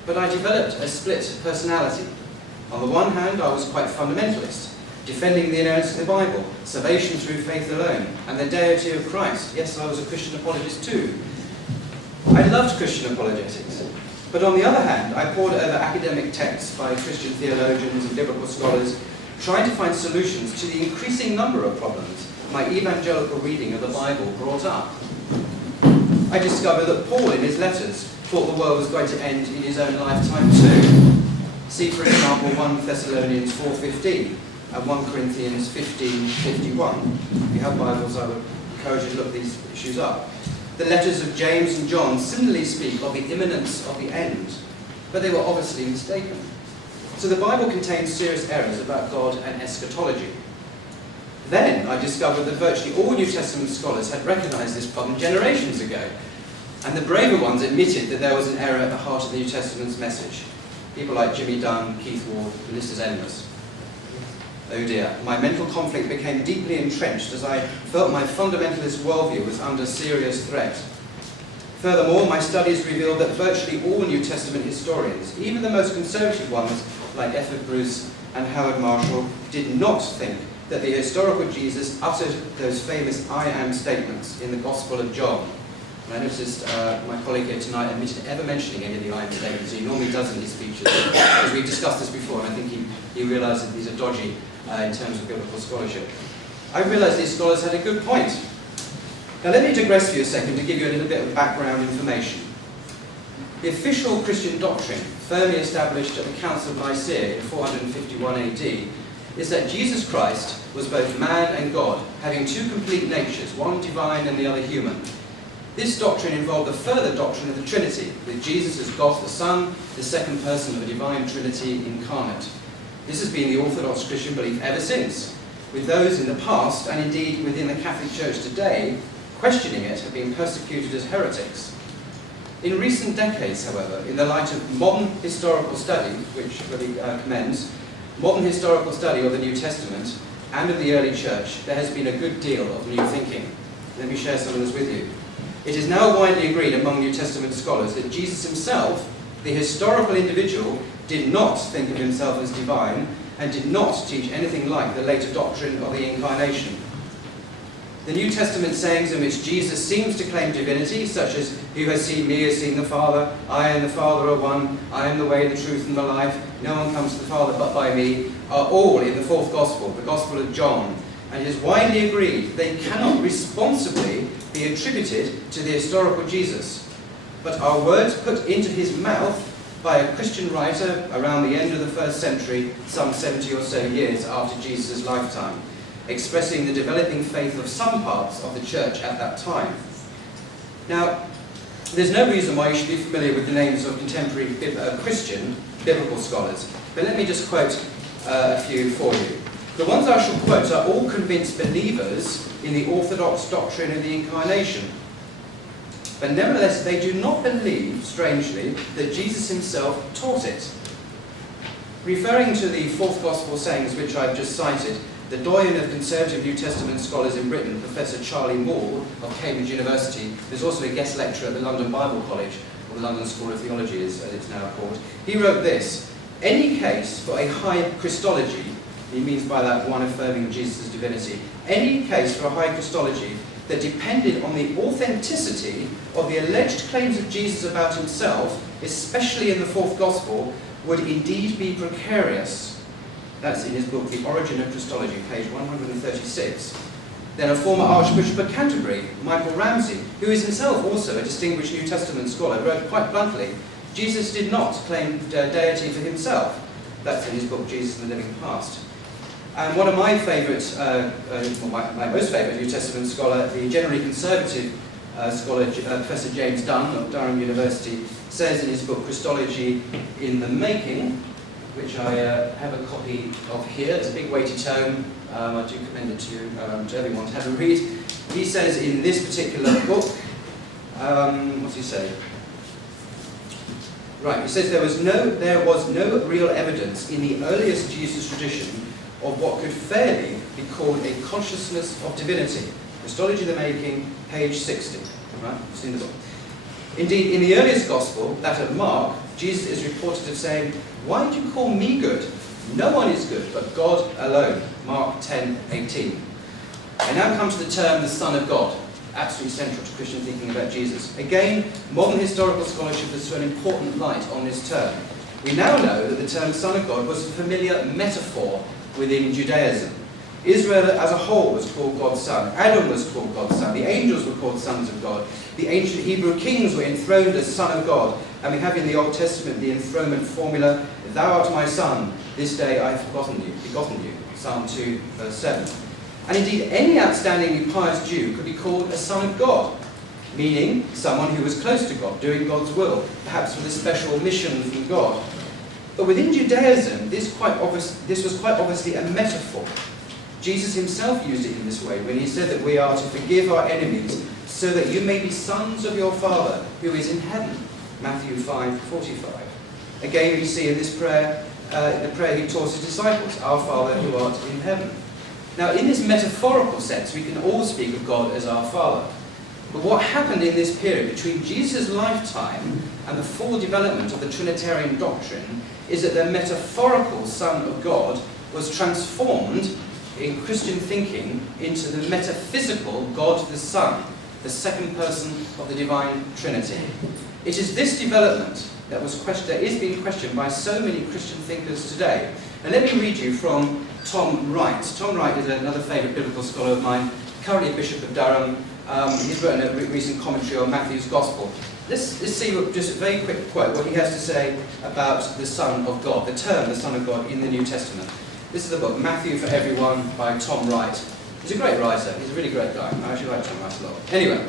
But I developed a split personality. On the one hand, I was quite fundamentalist, defending the inerrancy of the Bible, salvation through faith alone, and the deity of Christ. Yes, I was a Christian apologist too. I loved Christian apologetics. But on the other hand, I pored over academic texts by Christian theologians and biblical scholars, trying to find solutions to the increasing number of problems my evangelical reading of the Bible brought up. I discovered that Paul, in his letters, thought the world was going to end in his own lifetime too. See, for example, 1 Thessalonians 4:15 and 1 Corinthians 15:51. If you have Bibles, I would encourage you to look these issues up. The letters of James and John similarly speak of the imminence of the end, but they were obviously mistaken. So the Bible contains serious errors about God and eschatology. Then I discovered that virtually all New Testament scholars had recognized this problem generations ago, and the braver ones admitted that there was an error at the heart of the New Testament's message. People like Jimmy Dunn, Keith Ward, the list is endless. Oh dear, my mental conflict became deeply entrenched as I felt my fundamentalist worldview was under serious threat. Furthermore, my studies revealed that virtually all New Testament historians, even the most conservative ones like Efford Bruce and Howard Marshall, did not think that the historical Jesus uttered those famous I am statements in the Gospel of John. And I noticed my colleague here tonight admitted ever mentioning any of the I am statements. He normally does in his speeches, because we've discussed this before, and I think he realised that these are dodgy in terms of biblical scholarship. I realised these scholars had a good point. Now let me digress for you a second to give you a little bit of background information. The official Christian doctrine, firmly established at the Council of Nicaea in 451 AD, is that Jesus Christ was both man and God, having two complete natures, one divine and the other human. This doctrine involved a further doctrine of the Trinity, with Jesus as God the Son, the second person of the divine Trinity incarnate. This has been the Orthodox Christian belief ever since, with those in the past, and indeed within the Catholic Church today, questioning it have been persecuted as heretics. In recent decades, however, in the light of modern historical study, which really commends, modern historical study of the New Testament and of the early church, there has been a good deal of new thinking. Let me share some of this with you. It is now widely agreed among New Testament scholars that Jesus himself, the historical individual, did not think of himself as divine and did not teach anything like the later doctrine of the Incarnation. The New Testament sayings in which Jesus seems to claim divinity, such as, "Who has seen me has seen the Father, I and the Father are one, I am the way, the truth and the life," no one comes to the Father but by me, are all in the fourth Gospel, the Gospel of John, and it is widely agreed they cannot responsibly be attributed to the historical Jesus, but are words put into his mouth by a Christian writer around the end of the first century, some 70 or so years after Jesus' lifetime, expressing the developing faith of some parts of the church at that time. Now, there's no reason why you should be familiar with the names of contemporary Christian biblical scholars, but let me just quote a few for you. The ones I shall quote are all convinced believers in the orthodox doctrine of the Incarnation. But nevertheless, they do not believe, strangely, that Jesus himself taught it. Referring to the fourth Gospel sayings which I've just cited, the doyen of conservative New Testament scholars in Britain, Professor Charlie Moore of Cambridge University, who's also a guest lecturer at the London Bible College, or the London School of Theology as it's now called, he wrote this: any case for a high Christology, he means by that one affirming Jesus' divinity, any case for a high Christology that depended on the authenticity of the alleged claims of Jesus about himself, especially in the fourth Gospel, would indeed be precarious. That's in his book, The Origin of Christology, page 136. Then a former Archbishop of Canterbury, Michael Ramsey, who is himself also a distinguished New Testament scholar, wrote quite bluntly, Jesus did not claim deity for himself. That's in his book, Jesus in the Living Past. And one of my favourite, my most favourite New Testament scholar, the generally conservative scholar, Professor James Dunn of Durham University, says in his book Christology in the Making, which I have a copy of here. It's a big weighty tome. I do commend it to everyone to have a read. He says in this particular book, what's he say? Right, he says there was no real evidence in the earliest Jesus tradition of what could fairly be called a consciousness of divinity. Christology in the Making, page 60. Right, it's in the book. Indeed, in the earliest Gospel, that of Mark, Jesus is reported of saying, "Why do you call me good? No one is good but God alone." Mark 10:18. And now comes the term the Son of God, absolutely central to Christian thinking about Jesus. Again, modern historical scholarship has thrown important light on this term. We now know that the term Son of God was a familiar metaphor within Judaism. Israel as a whole was called God's son. Adam was called God's son. The angels were called sons of God. The ancient Hebrew kings were enthroned as Son of God. And we have in the Old Testament the enthronement formula, "Thou art my son, this day I have begotten you." Psalm 2, verse 7. And indeed, any outstandingly pious Jew could be called a son of God, meaning someone who was close to God, doing God's will, perhaps with a special mission from God. But within Judaism, this was quite obviously a metaphor. Jesus himself used it in this way when he said that we are to forgive our enemies so that you may be sons of your Father who is in heaven. Matthew 5:45. Again, we see in this prayer, the prayer he taught his disciples, "Our Father who art in heaven." Now, in this metaphorical sense, we can all speak of God as our Father. But what happened in this period between Jesus' lifetime and the full development of the Trinitarian doctrine is that the metaphorical Son of God was transformed in Christian thinking into the metaphysical God the Son, the second person of the divine Trinity. It is this development that is being questioned by so many Christian thinkers today. And let me read you from Tom Wright. Tom Wright is another favourite biblical scholar of mine, currently Bishop of Durham. He's written a recent commentary on Matthew's Gospel. Let's see just a very quick quote, what he has to say about the Son of God, the term the Son of God in the New Testament. This is the book, Matthew for Everyone, by Tom Wright. He's a great writer. He's a really great guy. I actually like Tom Wright a lot. Anyway,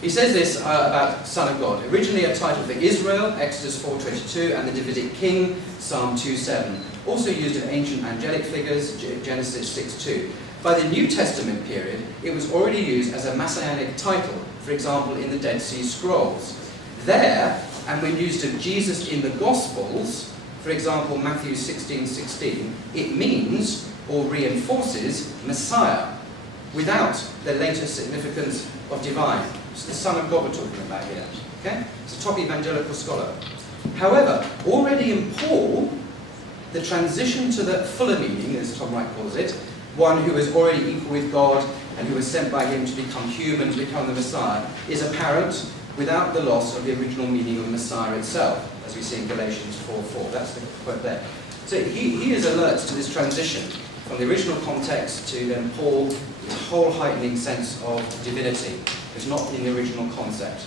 he says this about Son of God. Originally a title for Israel, Exodus 4:22, and the Davidic King, Psalm 2:7. Also used in ancient angelic figures, Genesis 6:2. By the New Testament period, it was already used as a messianic title, for example, in the Dead Sea Scrolls. There, and when used of Jesus in the Gospels, for example, Matthew 16:16, it means or reinforces Messiah, without the later significance of divine. It's the Son of God we're talking about here. Okay? It's a top evangelical scholar. However, already in Paul, the transition to the fuller meaning, as Tom Wright calls it, one who is already equal with God and who was sent by him to become human, to become the Messiah, is apparent without the loss of the original meaning of Messiah itself, as we see in Galatians 4:4. That's the quote there. So he is alert to this transition from the original context to then Paul, this whole heightening sense of divinity. It's not in the original concept.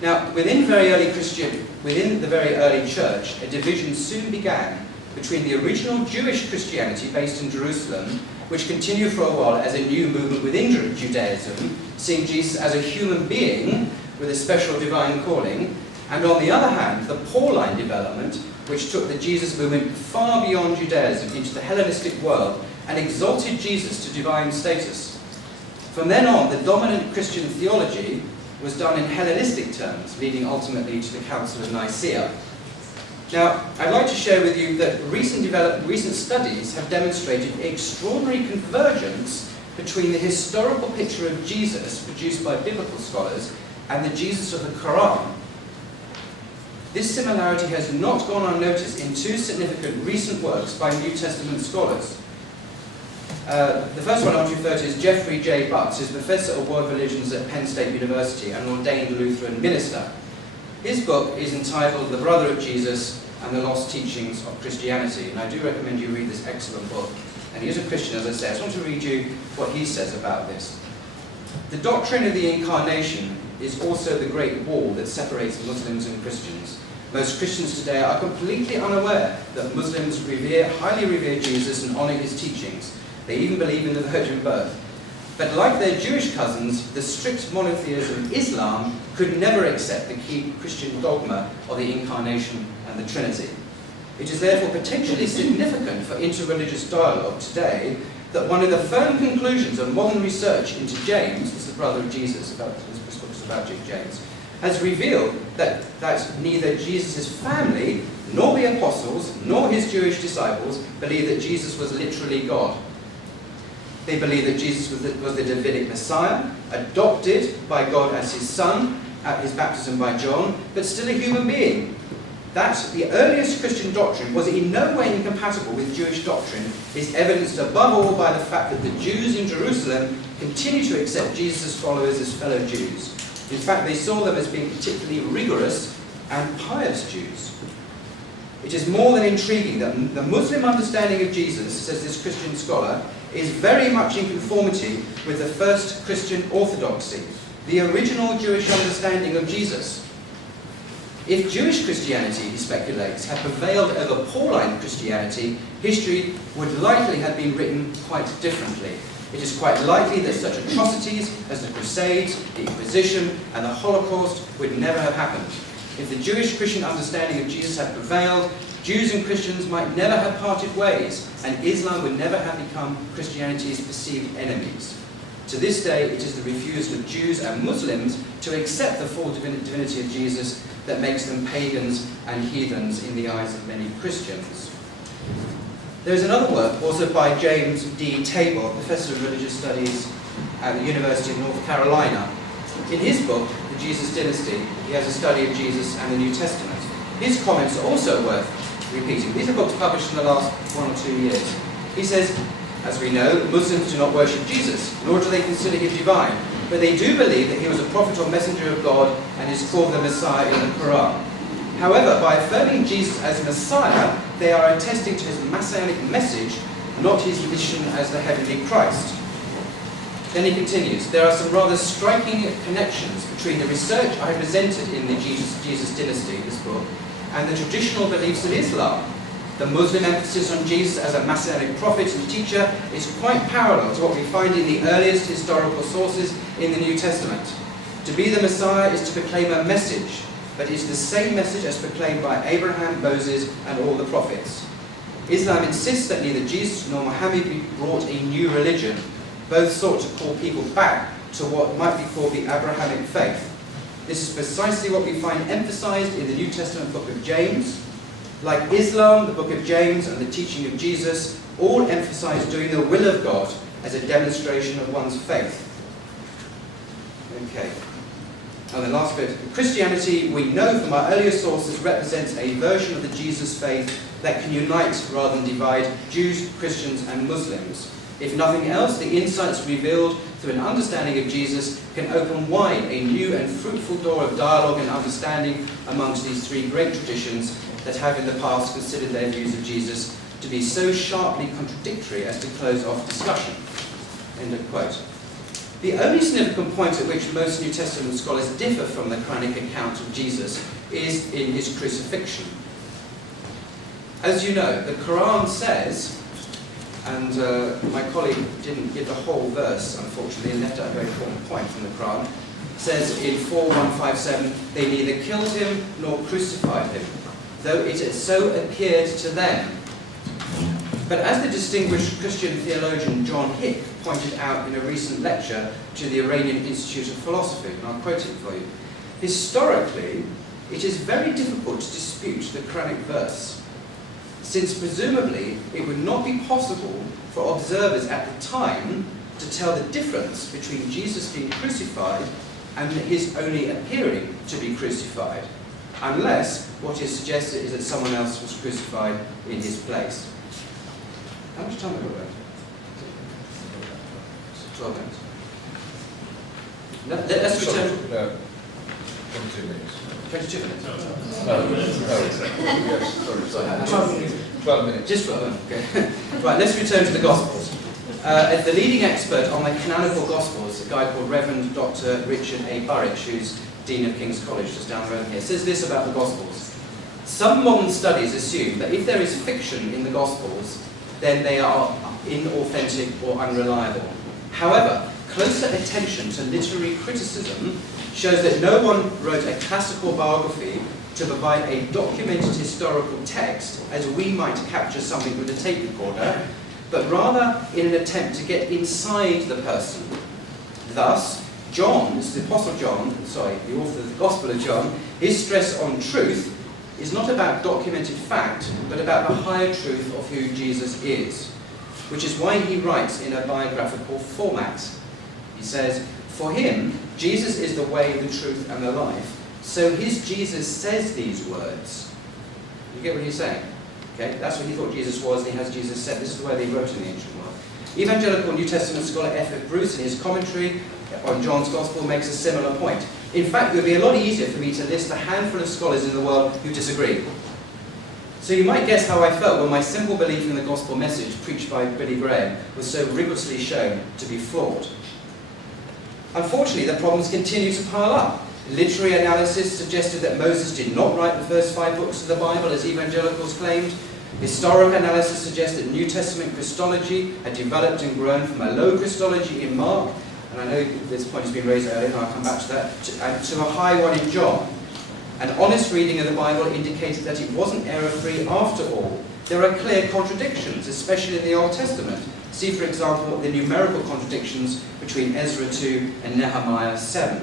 Now, within the very early church, a division soon began between the original Jewish Christianity based in Jerusalem, which continued for a while as a new movement within Judaism, seeing Jesus as a human being with a special divine calling, and on the other hand, the Pauline development, which took the Jesus movement far beyond Judaism into the Hellenistic world and exalted Jesus to divine status. From then on, the dominant Christian theology was done in Hellenistic terms, leading ultimately to the Council of Nicaea. Now, I'd like to share with you that recent studies have demonstrated extraordinary convergence between the historical picture of Jesus produced by biblical scholars and the Jesus of the Qur'an. This similarity has not gone unnoticed in two significant recent works by New Testament scholars. The first one I want to refer to is Jeffrey J. Butts, who's Professor of World Religions at Penn State University and an ordained Lutheran minister. His book is entitled The Brother of Jesus and the Lost Teachings of Christianity, and I do recommend you read this excellent book. And he is a Christian, as I say. I just want to read you what he says about this. The doctrine of the Incarnation is also the great wall that separates Muslims and Christians. Most Christians today are completely unaware that Muslims highly revere Jesus and honour his teachings. They even believe in the virgin birth. But like their Jewish cousins, the strict monotheism of Islam could never accept the key Christian dogma of the Incarnation and the Trinity. It is therefore potentially significant for interreligious dialogue today that one of the firm conclusions of modern research into James, this is the brother of Jesus, this book is about James, has revealed that neither Jesus' family, nor the apostles, nor his Jewish disciples believe that Jesus was literally God. They believe that Jesus was the Davidic Messiah, adopted by God as his son at his baptism by John, but still a human being. That the earliest Christian doctrine was in no way incompatible with Jewish doctrine is evidenced above all by the fact that the Jews in Jerusalem continue to accept Jesus' followers as fellow Jews. In fact, they saw them as being particularly rigorous and pious Jews. It is more than intriguing that the Muslim understanding of Jesus, says this Christian scholar, is very much in conformity with the first Christian orthodoxy, the original Jewish understanding of Jesus. If Jewish Christianity, he speculates, had prevailed over Pauline Christianity, history would likely have been written quite differently. It is quite likely that such atrocities as the Crusades, the Inquisition, and the Holocaust would never have happened. If the Jewish Christian understanding of Jesus had prevailed, Jews and Christians might never have parted ways, and Islam would never have become Christianity's perceived enemies. To this day, it is the refusal of Jews and Muslims to accept the full divinity of Jesus that makes them pagans and heathens in the eyes of many Christians. There is another work, also by James D. Tabor, Professor of Religious Studies at the University of North Carolina. In his book, The Jesus Dynasty, he has a study of Jesus and the New Testament. His comments are also worth repeating. These are books published in the last 1 or 2 years. He says, as we know, Muslims do not worship Jesus, nor do they consider him divine, but they do believe that he was a prophet or messenger of God and is called the Messiah in the Qur'an. However, by affirming Jesus as Messiah, they are attesting to his messianic message, not his mission as the heavenly Christ. Then he continues, there are some rather striking connections between the research I presented in the Jesus Dynasty, this book, and the traditional beliefs of Islam. The Muslim emphasis on Jesus as a messianic prophet and teacher is quite parallel to what we find in the earliest historical sources in the New Testament. To be the Messiah is to proclaim a message, but it's the same message as proclaimed by Abraham, Moses, and all the prophets. Islam insists that neither Jesus nor Muhammad brought a new religion. Both sought to call people back to what might be called the Abrahamic faith. This is precisely what we find emphasized in the New Testament book of James. Like Islam, the book of James and the teaching of Jesus all emphasize doing the will of God as a demonstration of one's faith. Okay. And the last bit. Christianity, we know from our earlier sources, represents a version of the Jesus faith that can unite rather than divide Jews, Christians, and Muslims. If nothing else, the insights revealed through an understanding of Jesus can open wide a new and fruitful door of dialogue and understanding amongst these three great traditions that have in the past considered their views of Jesus to be so sharply contradictory as to close off discussion." End of quote. The only significant point at which most New Testament scholars differ from the Quranic account of Jesus is in his crucifixion. As you know, the Quran says, and my colleague didn't give the whole verse, unfortunately, and left out a very important point from the Quran, says in 4157, "They neither killed him nor crucified him, though it had so appeared to them." But as the distinguished Christian theologian John Hick pointed out in a recent lecture to the Iranian Institute of Philosophy, and I'll quote it for you, "Historically, it is very difficult to dispute the Quranic verse, since presumably it would not be possible for observers at the time to tell the difference between Jesus being crucified and his only appearing to be crucified, unless what is suggested is that someone else was crucified in his place." How much time have we got? 12 minutes. Let's return. 22 minutes. 22 minutes. Yes, sorry. 12 minutes. Just 12, okay. Right, let's return to the Gospels. The leading expert on the canonical Gospels, a guy called Reverend Dr. Richard A. Burridge, who's Dean of King's College just down the road here, says this about the Gospels. "Some modern studies assume that if there is fiction in the Gospels, then they are inauthentic or unreliable. However, closer attention to literary criticism shows that no one wrote a classical biography to provide a documented historical text as we might capture something with a tape recorder, but rather in an attempt to get inside the person. Thus, John, this is the Apostle John, the author of the Gospel of John, his stress on truth is not about documented fact, but about the higher truth of who Jesus is, which is why he writes in a biographical format. He says, for him, Jesus is the way, the truth, and the life. So his Jesus says these words. You get what he's saying? Okay, that's what he thought Jesus was, and he has Jesus said. This is the way they wrote in the ancient world. Evangelical New Testament scholar F.F. Bruce, in his commentary on John's Gospel, makes a similar point. In fact, it would be a lot easier for me to list a handful of scholars in the world who disagree. So you might guess how I felt when my simple belief in the gospel message preached by Billy Graham was so rigorously shown to be flawed. Unfortunately, the problems continue to pile up. Literary analysis suggested that Moses did not write the first 5 books of the Bible, as evangelicals claimed. Historic analysis suggests that New Testament Christology had developed and grown from a low Christology in Mark, and I know this point has been raised earlier, and I'll come back to that, to a high one in John. An honest reading of the Bible indicated that it wasn't error-free after all. There are clear contradictions, especially in the Old Testament. See, for example, the numerical contradictions between Ezra 2 and Nehemiah 7.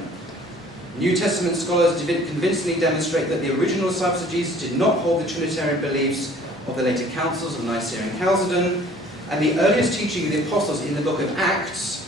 New Testament scholars convincingly demonstrate that the original disciples of Jesus did not hold the Trinitarian beliefs of the later councils of Nicaea and Chalcedon, and the earliest teaching of the apostles in the book of Acts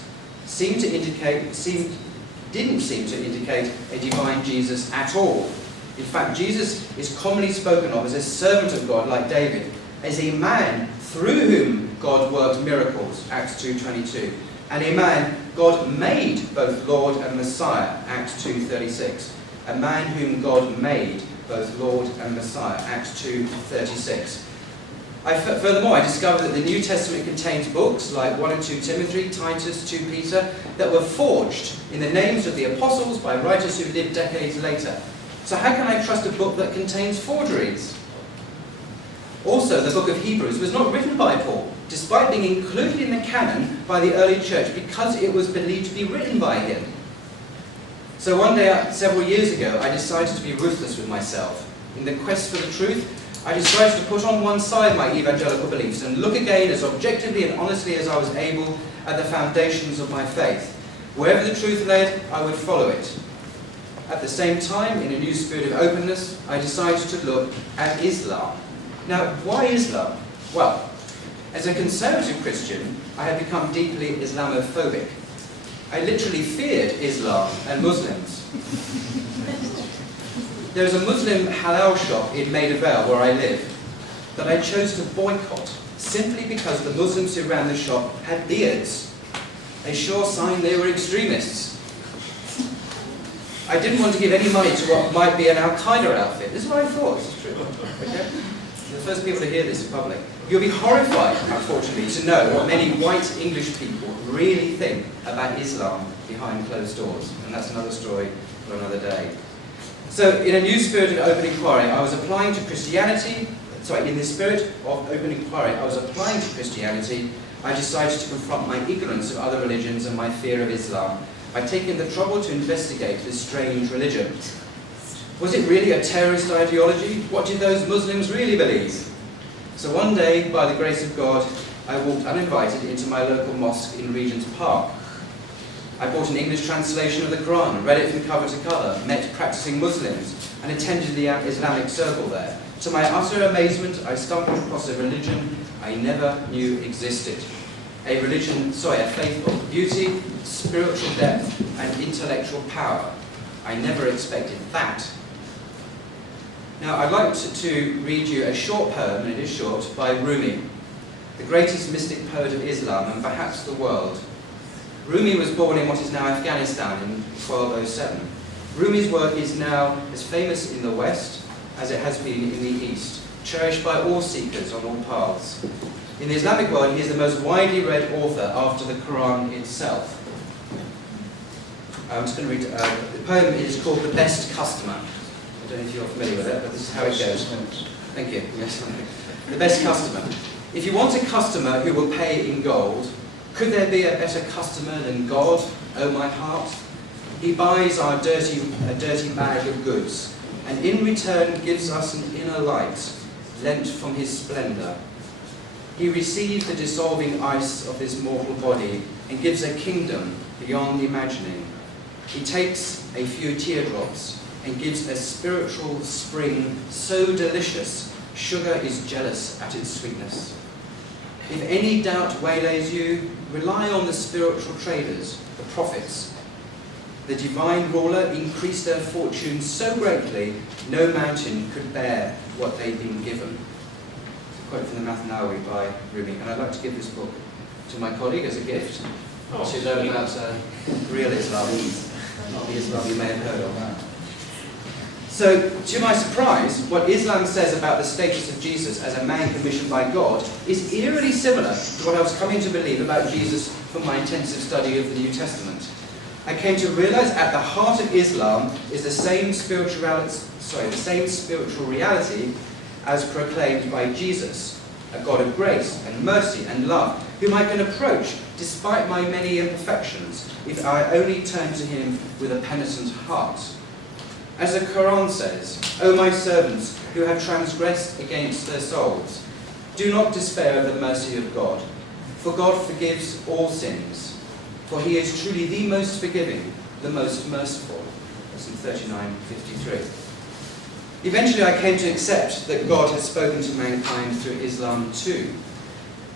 didn't seem to indicate a divine Jesus at all. In fact, Jesus is commonly spoken of as a servant of God, like David, as a man through whom God worked miracles, Acts 2:22, and a man God made both Lord and Messiah, Acts 2:36, a man whom God made both Lord and Messiah, Acts 2:36. Furthermore, I discovered that the New Testament contains books like 1 and 2 Timothy, Titus, 2 Peter, that were forged in the names of the apostles by writers who lived decades later. So how can I trust a book that contains forgeries? Also, the book of Hebrews was not written by Paul, despite being included in the canon by the early church because it was believed to be written by him. So one day, several years ago, I decided to be ruthless with myself. In the quest for the truth, I decided to put on one side my evangelical beliefs and look again as objectively and honestly as I was able at the foundations of my faith. Wherever the truth led, I would follow it. At the same time, in a new spirit of openness, I decided to look at Islam. Now, why Islam? Well, as a conservative Christian, I had become deeply Islamophobic. I literally feared Islam and Muslims. There was a Muslim halal shop in Maida Vale, where I live, that I chose to boycott simply because the Muslims who ran the shop had beards. A sure sign they were extremists. I didn't want to give any money to what might be an Al-Qaeda outfit. This is what I thought. This is true. Okay? The first people to hear this in public. You'll be horrified, unfortunately, to know what many white English people really think about Islam behind closed doors. And that's another story for another day. So, in a new spirit of open inquiry, I was applying to Christianity. In the spirit of open inquiry, I was applying to Christianity. I decided to confront my ignorance of other religions and my fear of Islam by taking the trouble to investigate this strange religion. Was it really a terrorist ideology? What did those Muslims really believe? So one day, by the grace of God, I walked uninvited into my local mosque in Regent's Park. I bought an English translation of the Qur'an, read it from cover to cover, met practicing Muslims, and attended the Islamic circle there. To my utter amazement, I stumbled across a religion I never knew existed. A faith of beauty, spiritual depth, and intellectual power. I never expected that. Now, I'd like to read you a short poem, and it is short, by Rumi, the greatest mystic poet of Islam and perhaps the world. Rumi was born in what is now Afghanistan in 1207. Rumi's work is now as famous in the West as it has been in the East, cherished by all seekers on all paths. In the Islamic world, he is the most widely read author after the Qur'an itself. I'm just going to read, the poem is called The Best Customer. I don't know if you're familiar with it, but this is how it goes. Thank you. Yes. The best customer. If you want a customer who will pay in gold, could there be a better customer than God, O my heart? He buys a dirty bag of goods, and in return gives us an inner light, lent from his splendour. He receives the dissolving ice of this mortal body, and gives a kingdom beyond imagining. He takes a few teardrops, and gives a spiritual spring so delicious, sugar is jealous at its sweetness. If any doubt waylays you, rely on the spiritual traders, the prophets. The divine ruler increased their fortune so greatly, no mountain could bear what they'd been given. It's a quote from the Mathnawi by Rumi, and I'd like to give this book to my colleague as a gift to learn about real Islam, not the Islam you may have heard of. So, to my surprise, what Islam says about the status of Jesus as a man commissioned by God is eerily similar to what I was coming to believe about Jesus from my intensive study of the New Testament. I came to realize at the heart of Islam is the same spiritual reality as proclaimed by Jesus, a God of grace and mercy and love, whom I can approach despite my many imperfections if I only turn to him with a penitent heart. As the Qur'an says, O my servants who have transgressed against their souls, do not despair of the mercy of God, for God forgives all sins, for he is truly the most forgiving, the most merciful. That's in 39:53. Eventually I came to accept that God has spoken to mankind through Islam too.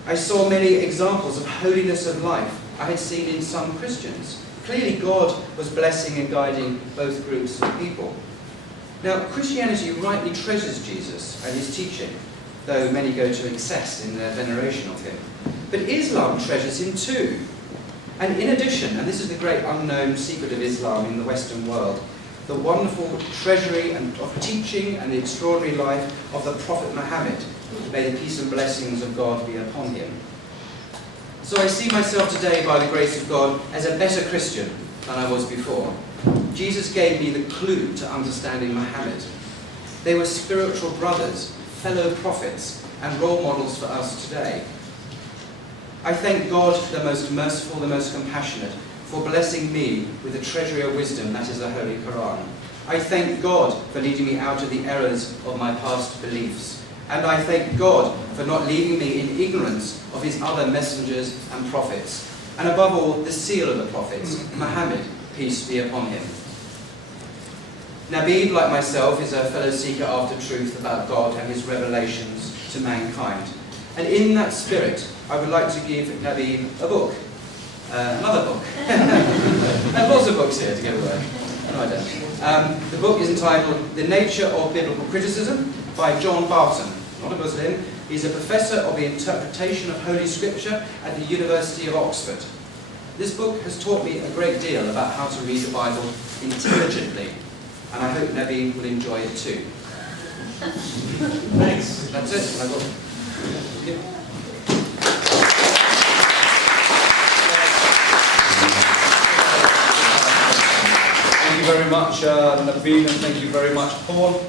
I saw many examples of holiness of life I had seen in some Christians. Clearly God was blessing and guiding both groups of people. Now, Christianity rightly treasures Jesus and his teaching, though many go to excess in their veneration of him. But Islam treasures him too. And in addition, and this is the great unknown secret of Islam in the Western world, the wonderful treasury of teaching and the extraordinary life of the Prophet Muhammad. May the peace and blessings of God be upon him. So I see myself today, by the grace of God, as a better Christian than I was before. Jesus gave me the clue to understanding Muhammad. They were spiritual brothers, fellow prophets, and role models for us today. I thank God, the most merciful, the most compassionate, for blessing me with the treasury of wisdom that is the Holy Qur'an. I thank God for leading me out of the errors of my past beliefs. And I thank God for not leaving me in ignorance of his other messengers and prophets. And above all, the seal of the prophets, Muhammad, peace be upon him. Nabeel, like myself, is a fellow seeker after truth about God and his revelations to mankind. And in that spirit, I would like to give Nabeel a book. Another book. I have lots of books here to give away. No, I don't. The book is entitled The Nature of Biblical Criticism by John Barton. Not a Muslim. He's a professor of the interpretation of Holy Scripture at the University of Oxford. This book has taught me a great deal about how to read the Bible intelligently, and I hope Nabeel will enjoy it too. Thanks. That's it. Thank you very much, Nabeel, and thank you very much, Paul.